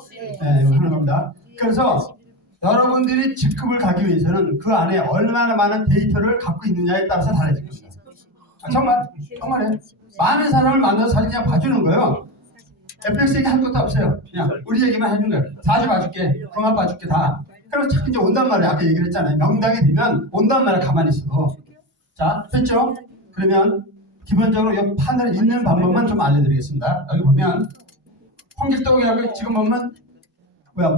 네, 이거 하는 겁니다. 그래서 여러분들이 직급을 가기 위해서는 그 안에 얼마나 많은 데이터를 갖고 있느냐에 따라서 달라질 겁니다. 정말요. 많은 사람을 만나서 사실 그냥 봐주는 거예요. FX 얘기 한 것도 없어요. 그냥 우리 얘기만 해주는 거예요. 4주 봐줄게, 그만 봐줄게 다. 그래서 자꾸 이제 온단 말이에요. 아까 얘기를 했잖아요. 명당이 되면 온단 말이에요. 가만히 있어도. 자, 됐죠? 그러면 기본적으로 이 판을 읽는 방법만 좀 알려드리겠습니다. 여기 보면 홍길동이하고 지금 보면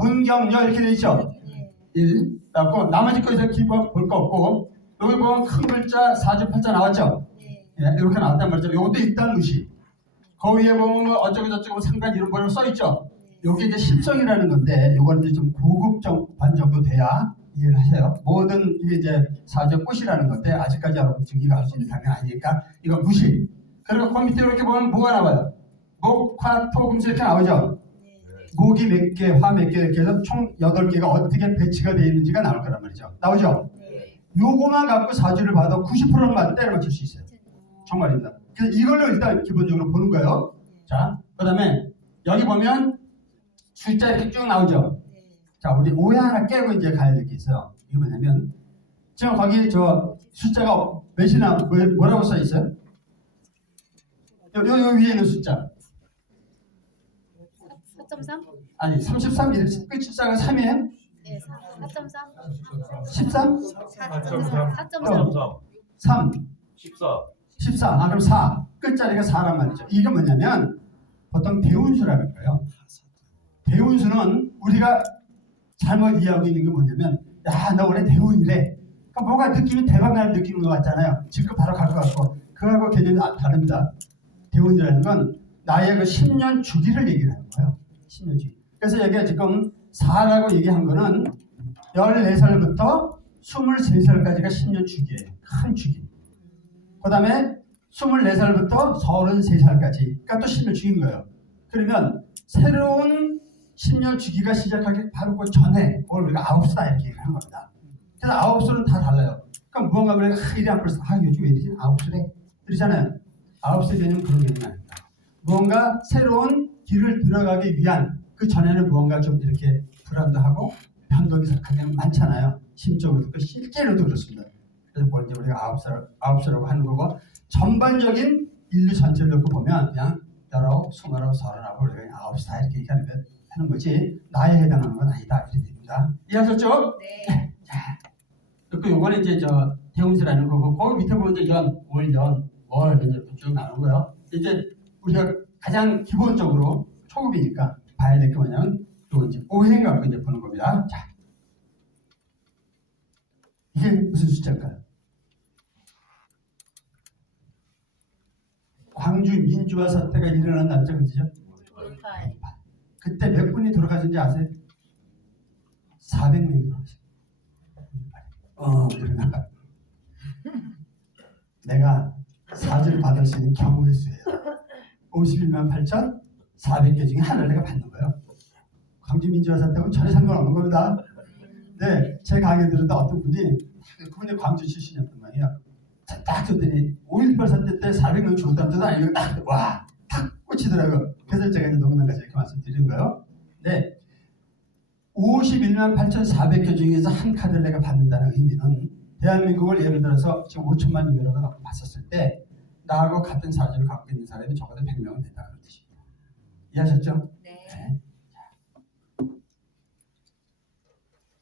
문경여 이렇게 돼 있죠? 1. 그래갖고 나머지 거에서 기본 볼 거 없고 여기 보면 큰 글자 4주 8자 나왔죠? 예, 이렇게 나왔단 말이죠. 이것도 일단 무시. 그 위에 보면 어쩌고저쩌고 상관 이런 거로 써있죠? 이게 이제 심성이라는 건데 이거는 이제 좀 고급 정도 돼야 이해를 하세요. 모든 이게 이제 사적 꽃이라는 건데 아직까지 여러분 증기가 할 수 있는 단계는 아니니까 이거 무시. 그리고 그 밑에 이렇게 보면 뭐가 나와요? 목, 화, 토, 금수 이렇게 나오죠? 목이 몇 개, 화 몇 개 이렇게 해서 총 8개가 어떻게 배치가 되어 있는지가 나올 거란 말이죠. 나오죠? 요거만 갖고 사주를 봐도 90%는 때려 맞출 수 있어요. 정말입니다. 그래서 이걸로 일단 기본적으로 보는 거예요. 자, 그 다음에 여기 보면 숫자 이렇게 쭉 나오죠? 자, 우리 오해 하나 깨고 이제 가야 될 게 있어요. 이게 뭐냐면 지금 거기 저 숫자가 몇이나 뭐라고 써 있어요? 요 위에 있는 숫자. 4.3? 아니 33 끝 숫자가 3이에요? 네, 4.3. 13? 4.3. 3 14. 14. 아 그럼 4 끝자리가 4란 말이죠. 이게 뭐냐면 보통 대운수라는 거예요. 대운수는 우리가 잘못 이해하고 있는 게 뭐냐면 야 너 올해 대운이래. 그러니까 뭔가 느낌이 대박 나는 느낌인 것 같잖아요. 지금 바로 갈 것 같고 그거하고 개념이 다릅니다. 대운이라는 건 나의 그 10년 주기를 얘기를 하는 거예요. 10년 주기. 그래서 여기가 지금 4라고 얘기한 거는 14살부터 23살까지가 10년 주기예요. 큰 주기. 그 다음에 24살부터 33살까지. 그러니까 또 10년 주기인 거예요. 그러면 새로운 10년 주기가 시작하기 바로 그 전에 그걸 우리가 9수다 이렇게 얘기하는 겁니다. 그래서 9수는 다 달라요. 그러니까 무언가 우리가 이래 안 벌써 요즘 왜 이러지? 9수래? 이러잖아요. 9수 개념은 그런 개념이 아닙니다. 무언가 새로운 길을 들어가기 위한 그 전에는 무언가 좀 이렇게 불안도하고 변동이 가장 많잖아요. 심적으로도 실제로도 그렇습니다. 그래서 뭘 이제 우리가 9수라고 하는 거고 전반적인 인류 전체를 놓고 보면 그냥 19, 20, 30하고 우리가 그냥 9수다 이렇게 하는 거지 나에 해당하는 건 아니다 이렇게 됩니다. 이해하셨죠? 네. 자, 그리고 요거는 이제 저 대운수라는 거고 거기 밑에 보면 이제 연, 월 이제 쭉 나오고요. 이제 우리가 가장 기본적으로 초급이니까 봐야 될 게 뭐냐면 또 이제 오행 갖고 이제 보는 겁니다. 자, 이게 무슨 숫자일까요? 광주 민주화 사태가 일어난 날짜 그죠? 그때 몇 분이 돌아가신지 아세요? 400명이 돌아가셨어요. 내가 사주를 받을 수 있는 경우의 수예요. 51만 8,400개 중에 하나를 내가 받는 거예요. 광주 민주화 사태하고 전혀 상관없는 겁니다. 네, 제 강의 들었다 어떤 분이 그분이 광주 출신이었단 말이에요. 딱 줬더니 5.18 사태 때 400명 죽었다는 뜻 아니고 딱 와! 탁 꽂히더라고요. 그래서 제가 이제 농담까지 이렇게 말씀드린 거예요. 네, 51만 8,400개 중에서 한 카드를 내가 받는다는 의미는 대한민국을 예를 들어서 지금 5천만 인구라고 갖고 봤었을 때 나하고 같은 사주를 갖고 있는 사람이 적어도 100명은 된다 그런 뜻입니다. 이해하셨죠? 네.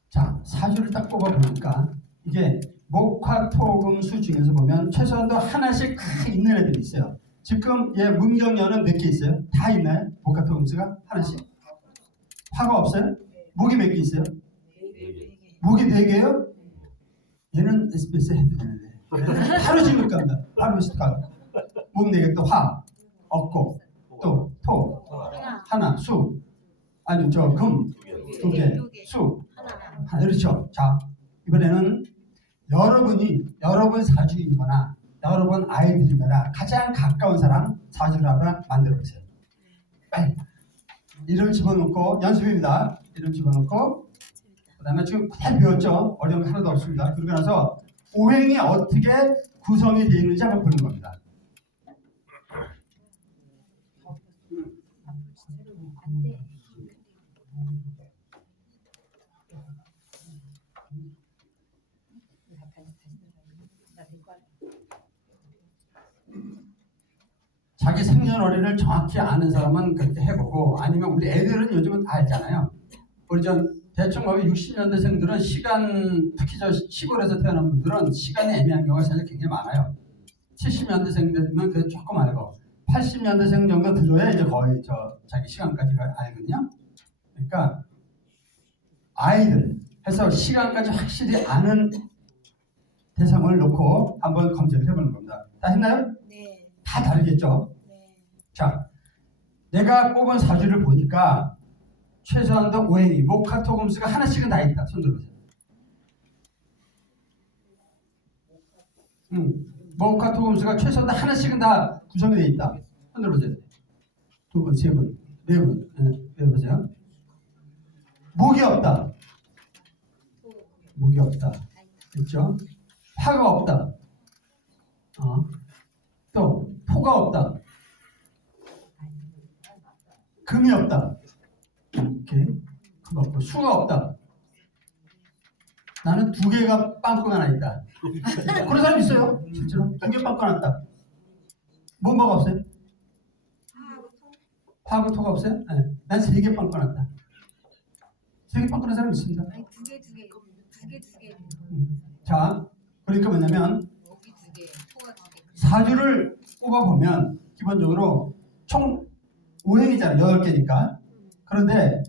자, 사주를 딱 뽑아보니까 이게 목화토금수 중에서 보면 최소한도 하나씩 다 있는 애들이 있어요. 지금 얘 문경녀는 몇 개 있어요? 다 있나요? 목화토금수가 하나씩? 화가 없어요? 목이 몇 개 있어요? 목이 4개요? 얘는 SBS 해도 되는데 바로 질문 갑니다. 바로 시작하고 목 4개 또 화, 없고 또 토, 하나, 수 아니 금 2개, 수 하나. 그렇죠. 자 이번에는 여러분 사주이거나 여러분 아이들이거나 가장 가까운 사람 사주를 한번 만들어 보세요. 빨리 이름 집어넣고 연습입니다. 이름 집어넣고 그 다음에 지금 다 배웠죠? 어려운 거 하나도 없습니다. 그러고 나서 오행이 어떻게 구성이 되어 있는지 한번 보는 겁니다. 자기 생년월일을 정확히 아는 사람은 그렇게 해보고 아니면 우리 애들은 요즘은 다 알잖아요. 우리 대충 60년대생들은 시간 특히 시골에서 태어난 분들은 시간이 애매한 경우가 사실 굉장히 많아요. 70년대생들은 그래도 조금 알고 80년대생 정도 들어야 이제 거의 자기 시간까지 알거든요. 그러니까 아이들 해서 시간까지 확실히 아는 대상을 놓고 한번 검색을 해보는 겁니다. 다 했나요? 네. 다 다르겠죠? 네. 자, 내가 뽑은 사주를 보니까 최소한도 오행이 목화토금수가 하나씩은 다 있다. 손 들어보세요. 목화토금수가 최소한도 하나씩은 다 구성이 되어 있다. 손 들어보세요. 2분, 3분, 4분. 들어보세요. 목이 없다. 목이 없다. 그렇죠? 화가 없다. 또 토가 없다. 금이 없다. 이렇게 금 없고 수가 없다. 나는 2개가 빵꾸가 나 있다. 그런 사람 있어요. 실제로 2개 빵꾸 났다. 뭐가 없어요? 화하고 토가 없어요? 네. 난 3개 빵꾸 났다. 3개 빵꾸 난 사람 있습니다. 아니, 두 개. 자, 그러니까 뭐냐면 목이 2개, 토가 2개. 사주를 뽑아보면 기본적으로 총 5행이잖아요. 8개니까. 그런데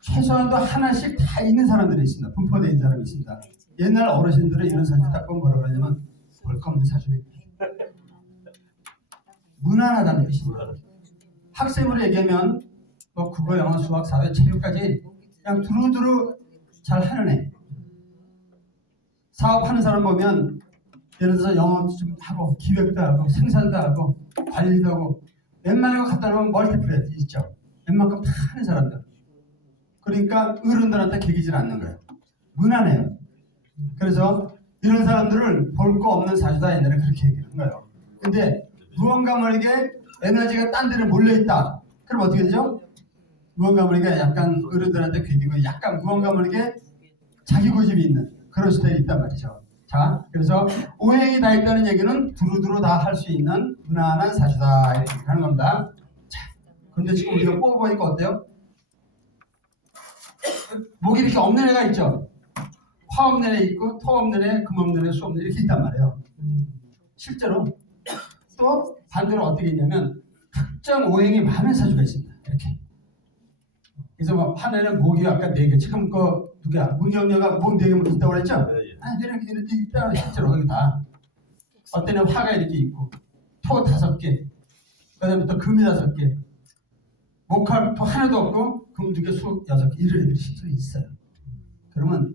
최소한도 하나씩 다 있는 사람들이 있습니다. 분포되어 있는 사람이 있습니다. 옛날 어르신들은 이런 사주 딱 보면 뭐라고 그러냐면 볼 거 없는 사주네. 무난하다는 뜻입니다. 학생으로 얘기하면 뭐 국어, 영어, 수학, 사회, 체육까지 그냥 두루두루 잘 하는 애. 사업하는 사람 보면 예를 들어서 영어 좀 하고 기획도 하고 생산도 하고 관리도 하고 웬만한 거 갖다 놓으면 멀티플레이 있죠. 웬만큼 다 하는 사람들. 그러니까 어른들한테 개기질 않는 거예요. 무난해요. 그래서 이런 사람들을 볼 거 없는 사주다 옛날에 그렇게 얘기하는 거예요. 근데 무언가 모르게 에너지가 딴 데로 몰려있다. 그럼 어떻게 되죠? 무언가 모르게 약간 어른들한테 괴기고 약간 무언가 모르게 자기 고집이 있는 그런 스타일이 있단 말이죠. 자, 그래서 오행이 다 있다는 얘기는 두루두루 다 할 수 있는 무난한 사주다 이렇게 하는 겁니다. 자, 그런데 지금 우리가 뽑아보니까 어때요? 목이 이렇게 없는 애가 있죠. 화 없는 애 있고 토 없는 애, 금 없는 애, 수 없는 애 이렇게 있단 말이에요. 실제로 또 반대로 어떻게 있냐면 특정 오행이 많은 사주가 있습니다. 이렇게. 그래서 뭐 한 애는 목이 아까 4개, 지금 누구야? 문경녀가 목 4개 있다고 그랬죠? 네. 이렇게 있다고 실제로 여기 다. 어떤 애는 화가 이렇게 있고 토 5개, 그다음에 또 금이 5개, 목화 토 하나도 없고 금 2개, 수 6개 이런 애들이 실제로 있어요. 그러면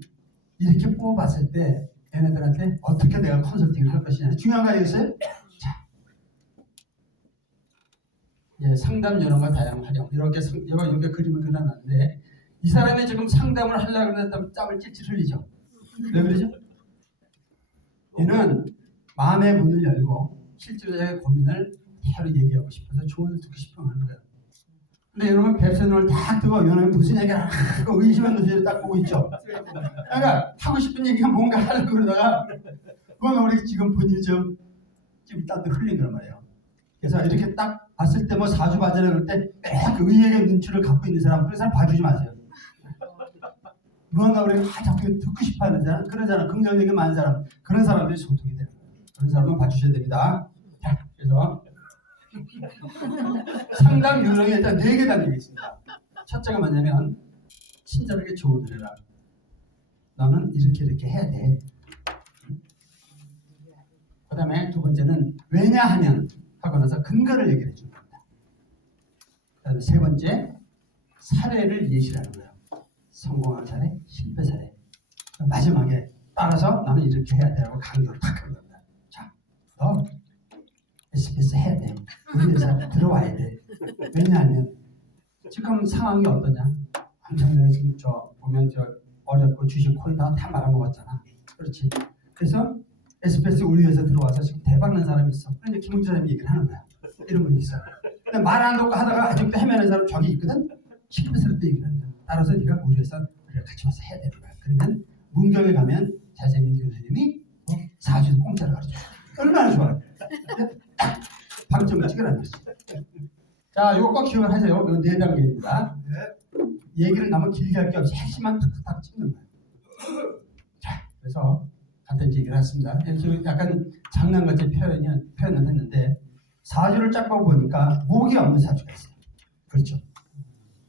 이렇게 뽑아봤을 때 얘네들한테 어떻게 내가 컨설팅을 할 것이냐 중요한 거 아니겠어요? 자, 예, 상담 여론과 다양한 활용 이렇게 그림을 그려놨는데 이 사람이 지금 상담을 하려고 했다면 땀을 찔찔 흘리죠. 왜 그러죠? 얘는 마음의 문을 열고 실제로의 고민을 대화로 얘기하고 싶어서 조언을 듣고 싶어 하는 거예요. 근데 여러분 뱁새 눈을 딱 뜨고 이놈이 무슨 얘기를 하고 의심의 눈을 딱 보고 있죠. 그러니까 하고 싶은 얘기가 뭔가 하려고 그러다가 뭔가 우리 지금 본인이 좀 땀도 흘린 거란 말이에요. 그래서 이렇게 딱 봤을 때 뭐 사주 봐주라 그럴 때 딱 의외의 눈치를 갖고 있는 사람 그런 사람 봐주지 마세요. 무언가 우리가 자꾸 듣고 싶어하는 사람 그런 사람 긍정적인 많은 사람 그런 사람들이 소통이 돼요. 그런 사람은 봐주셔야 됩니다. 자, 그래서 상담 요령에 일단 4개 단계가 있습니다. 첫째가 뭐냐면 친절하게 조언을 해라. 너는 이렇게 해야 돼. 그 다음에 두 번째는 왜냐하면 하고 나서 근거를 얘기해 주는 겁니다. 그 다음에 세 번째 사례를 예시를 하는 거예요. 성공한 사례, 실패 사례. 마지막에 따라서 나는 이렇게 해야 돼 하고 강조를 탁 하는 겁니다. 자, 너 SBS 해야 돼. 우리 회사 들어와야 돼. 왜냐하면 지금 상황이 어떠냐? 엄청나게 지금 보면 어렵고 주식 코리다 다 말아먹었잖아. 그렇지. 그래서 SBS 우리 회사 들어와서 지금 대박 난 사람이 있어. 그런데 김웅주 사람이 얘기를 하는 거야. 이런 분이 있어. 근데 말 안 듣고 하다가 아직도 헤매는 사람 저기 있거든. 실패스럽게 얘기를 하는 거야. 따라서 네가 우리 회사 우리가 같이 와서 해야 되는 거야. 그러면 문경에 가면 잘생긴 교수님이 4주도 공짜로 가르쳐. 얼마나 좋아. 딱 방점을 찍으라는 거지. 자, 이거 꼭 기억을 하세요. 이거 4단계입니다. 얘기를 너무 길게 할 게 없이 핵심만 탁탁 찍는 거예요. 자, 그래서 간단히 얘기를 했습니다. 이렇게 약간 장난같이 표현을 했는데 4주를 쫙 보니까 목이 없는 4주가 있어요. 그렇죠.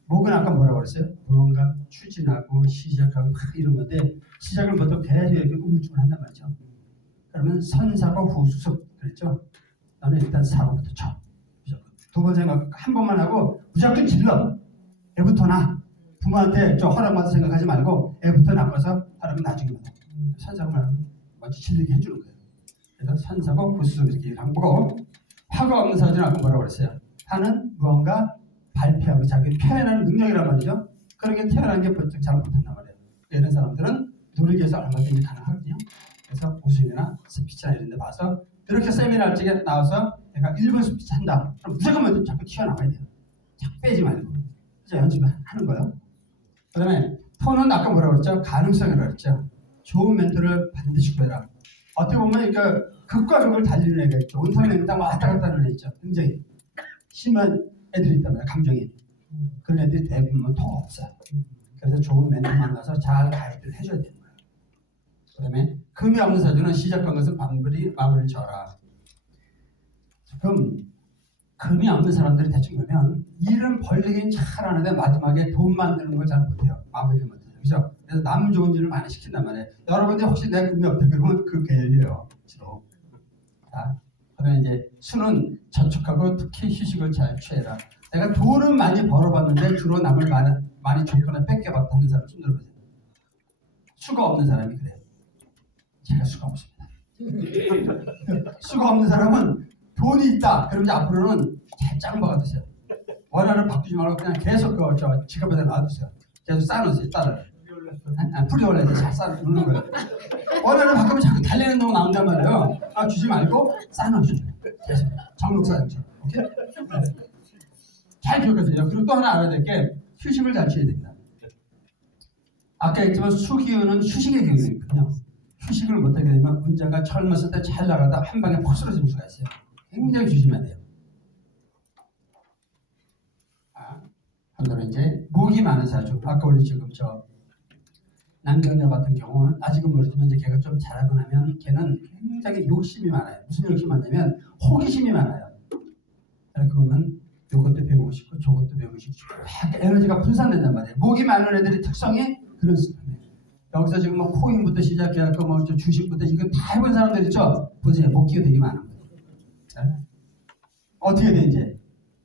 목은 아까 뭐라고 그랬어요? 무언가 추진하고 시작하고 이런 건데 시작을 보통 계속 이렇게 우물쭈물 한단 말이죠. 그러면 선사고 후수습 그랬죠. 나는 일단 사고부터 쳐. 두 번째 한 번만 하고 무조건 질러. 애부터 나. 부모한테 저 허락받을 생각하지 말고 애부터 낳고서 하라면 나중에 받아. 선사고만 먼저 질리게 해주는 거예요. 그래서 선사고 후수습 이렇게 얘기를 한 거고 화가 없는 사주는 아까 뭐라고 그랬어요? 화는 무언가 발표하고 자기 표현하는 능력이란 말이죠. 그렇게 태어난 게 번쩍 잘 못한단 말이에요. 이런 사람들은 노력에 해서 얼마든지 가능하거든요. 그래서 웃음이나 스피치나 이런 데 봐서 이렇게 세미나 쪽에 나와서 내가 1분 스피치 한다. 그럼 무조건 먼저 자꾸 튀어나와야 돼요. 자꾸 빼지 말고. 그래서 연습을 하는 거예요. 그 다음에 톤은 아까 뭐라고 그랬죠? 가능성이라고 그랬죠. 좋은 멘토를 반드시 구해라. 어떻게 보면 그러니까 극과 극을 달리는 애가 있죠. 온탕에 딱 왔다 갔다 하는 애 있죠. 굉장히 심한 애들이 있단 말이에요. 감정이. 그런 애들이 대부분 더 없어요. 그래서 좋은 멘토 만나서 잘 가이드를 해줘야 되는 거예요. 그 다음에 금이 없는 사주는 시작한 것은 마무리를 져라. 그럼 금이 없는 사람들이 대충 보면 일은 벌리긴 잘하는데 마지막에 돈 만드는 걸 잘 못해요. 마무리를 못해요. 그죠? 그래서 남 좋은 일을 많이 시킨단 말이에요. 여러분들 혹시 내 금이 없다 그러면 그 계열이에요. 주로. 자, 그다음에 이제 수는 저축하고 특히 휴식을 잘 취해라. 내가 돈은 많이 벌어봤는데 주로 남을 많이 줬거나 뺏겨봤다는 사람 좀 들어보세요. 수가 없는 사람이 그래요. 제가 수가 없습니다. 수가 없는 사람은 돈이 있다. 그러면 앞으로는 짱 받으세요. 원화를 바꾸지 말고 그냥 계속 저 지갑에다 놔두세요. 계속 쌓아놓으세요. 달러를. 풀이 올라야 잘 쌓아놓는 거예요. 원화를 바꾸면 자꾸 달리는 놈 나온단 말이에요. 주지 말고 쌓아놓으세요. 계속 정록사장처럼. 오케이? 잘 기억하세요. 그리고 또 하나 알아야 될 게 휴식을 잘 취해야 됩니다. 아까 했지만 수기운은 휴식의 기운이거든요. 휴식을 못하게 되면 문제가 젊었을 때 잘 나가다 한 방에 폭 쓰러질 수가 있어요. 굉장히 조심해야 돼요. 한번은 이제 목이 많은 사주. 아까 우리 지금 저 남경녀 같은 경우는 아직은 모르지만 이제 걔가 좀 잘하고 나면 걔는 굉장히 욕심이 많아요. 무슨 욕심이 많냐면 호기심이 많아요. 그러니까 그러면 이것도 배우고 싶고 저것도 배우고 싶고 약간 에너지가 분산된단 말이에요. 목이 많은 애들의 특성이 그런 습관이에요. 여기서 지금 뭐 코인부터 시작해갖고 뭐 주식부터 이거 다 해본 사람들 있죠? 보세요. 목기가 되게 많은 거예요. 어떻게 돼 이제?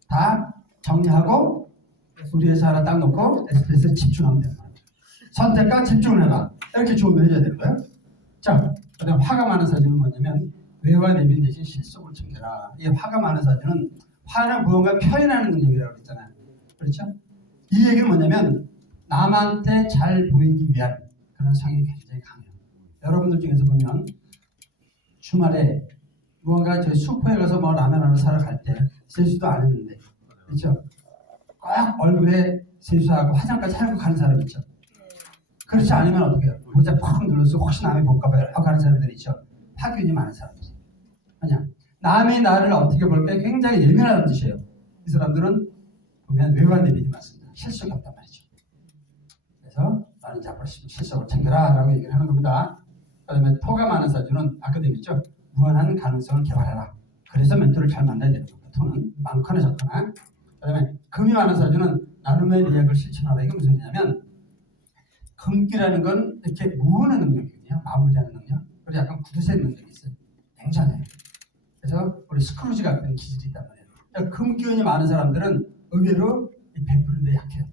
다 정리하고 우리 회사 하나 딱 놓고 SPS에 집중하면 되는 거예요. 선택과 집중을 해라. 이렇게 조언을 해줘야 되는 거예요. 자, 그다음 화가 많은 사주는 뭐냐면 외화 내빈 대신 실속을 챙겨라. 이 화가 많은 사주는 화는 무언가 표현하는 능력이라고 했잖아요. 그렇죠? 이 얘기는 뭐냐면 남한테 잘 보이기 위한 그런 성이 굉장히 강해요. 여러분들 중에서 보면 주말에 무언가 저희 슈퍼에 가서 뭐 라면 하나 사러 갈 때 세수도 안 했는데, 그렇죠? 꼭 얼굴에 세수하고 화장까지 하고 가는 사람 있죠. 그렇지 않으면 어떻게 해요? 모자 팍 눌러서 혹시 남이 볼까봐 하고 가는 사람들이 있죠. 파균이 많은 사람들. 그냥 남이 나를 어떻게 볼까 굉장히 예민하다는 뜻이에요. 이 사람들은 보면 외관 내빈이 많습니다. 실속이 없단 말이죠. 그래서 나는 이제 앞으로 실속을 챙겨라 라고 얘기를 하는 겁니다. 그 다음에 토가 많은 사주는 아까도 얘기했죠. 무한한 가능성을 개발해라. 그래서 멘토를 잘 만나야 되는 겁니다. 토는 많거나 적거나. 그 다음에 금이 많은 사주는 나눔의 리액을 실천하라. 이게 무슨 소리냐면 금기라는 건 이렇게 모으는 능력이거든요. 마무리하는 능력. 그리고 약간 굳으세는 능력이 있어요. 냉전해요. 그래서 우리 스크루지 같은 기질이 있단 말이에요. 그러니까 금기운이 많은 사람들은 의외로 베푸는 데 약해요.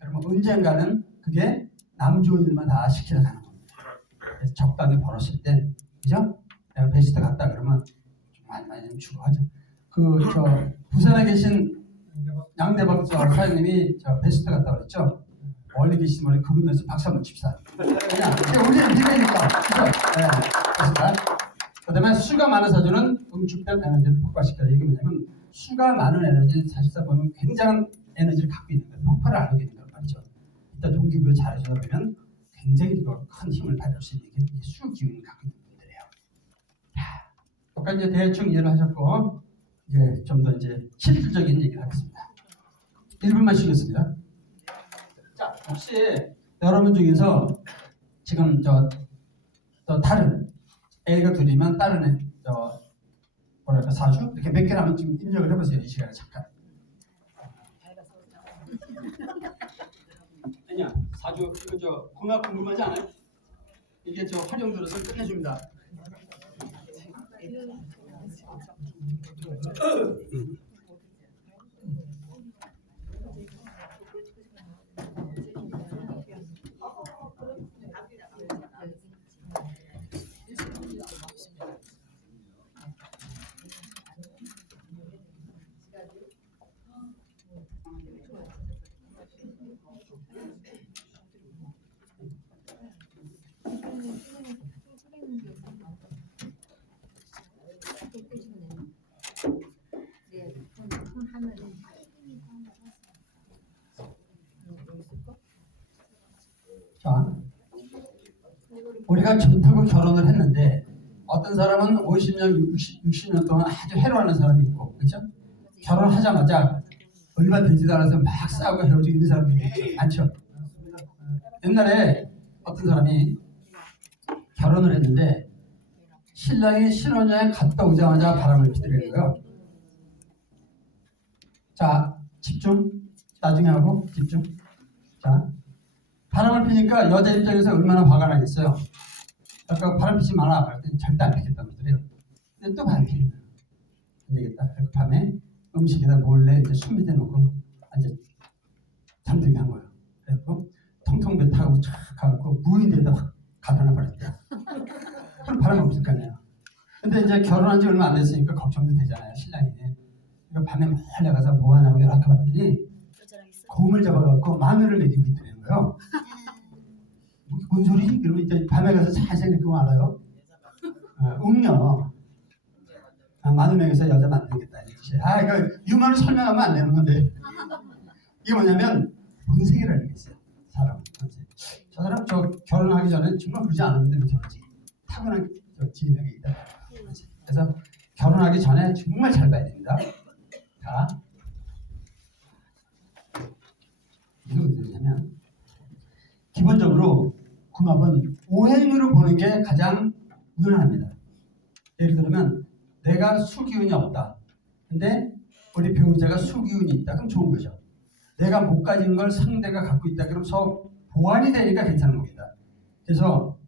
그러면 언젠가는 그게 남 좋은 일만 다 시키러 가는 겁니다. 그래서 적당히 벌었을 땐, 그죠? 내가 베스트 갔다 그러면 좀 많이 좀 주고 하죠. 부산에 계신 양대박 사장님이 베스트 갔다 그랬죠? 멀리 계신 분이 그분에서 박수 한번 칩시다. 그냥 우리는 미래니까. 그죠? 네, 그렇습니다. 그 다음에 수가 많은 사주는 응축된 에너지를 폭발시켜요. 이게 뭐냐면 수가 많은 에너지는 사실상 보면 굉장한 에너지를 갖고 있는 거예요. 폭발을 안 하게 되는 거죠. 일단 동기부여 잘해주다 보면 굉장히 큰 힘을 발휘할 수 있는 게 수 기운을 갖고 있는 분들이에요. 아까 이제 대충 이해를 하셨고 이제 좀 더 이제 실질적인 얘기를 하겠습니다. 1분만 쉬겠습니다. 자, 혹시 여러분 중에서 지금 저 다른 A가 둘이면 다른 애, 뭐랄까 사주 이렇게 몇 개라면 지금 입력을 해보세요. 이 시간에 잠깐. 아니야, 사주 이거 궁합 궁금하지 않아요? 이게 활용 들어서 끝내줍니다. 자, 우리가 좋다고 결혼을 했는데 어떤 사람은 50년, 60년 동안 아주 해로워하는 사람이 있고, 그렇죠? 결혼하자마자 얼마 되지도 않아서 막 싸우고 헤어지고 있는 사람들이 많죠. 옛날에 어떤 사람이 결혼을 했는데 신랑이 신혼여행 갔다 오자마자 바람을 피더라는 거예요. 자, 집중. 나중에 하고 집중. 자, 바람을 피니까 여자 입장에서 얼마나 화가 나겠어요. 아까 바람 피지 마라. 그랬더니 절대 안 피겠다고 그래요. 근데 또 바람 피는 거예요. 안 되겠다. 그래서 밤에 음식에다 몰래 이제 술 밑에 놓고 이제 잠들게 한 거예요. 그래서 통통 배 타고 쫙 가고 무인대에다 확 가둬놔 버렸대요. 그럼 바람 없을 거 아니에요. 근데 이제 결혼한 지 얼마 안 됐으니까 걱정도 되잖아요. 신랑이. 그러니까 밤에 몰래 가서 뭐 하냐고 이렇게 봤더니 곰을 잡아갖고 마늘을 먹이고 있더라는 거예요. 뭔 소리지? 그러면 이제 밤에 가서 잘 생각하면 알아요. 음녀. 마늘 먹여서 여자 만들겠다. 그 유머를 설명하면 안 되는 건데. 이게 뭐냐면 본색이라는 게 있어요. 사람 본색. 저 사람 결혼하기 전에 정말 그러지 않았는데 왜 저러지? 타고난 지능이 있다. 그래서 결혼하기 전에 정말 잘 봐야 됩니다. 자, 이게 무슨 소리냐면 기본적으로 궁합은 오행으로 보는 게 가장 무난합니다. 예를 들면 내가 수기운이 없다. 근데 우리 배우자가 수기운이 있다. 그럼 좋은 거죠. 내가 못 가진 걸 상대가 갖고 있다. 그럼 서로 보완이 되니까 괜찮은 겁니다. 그래서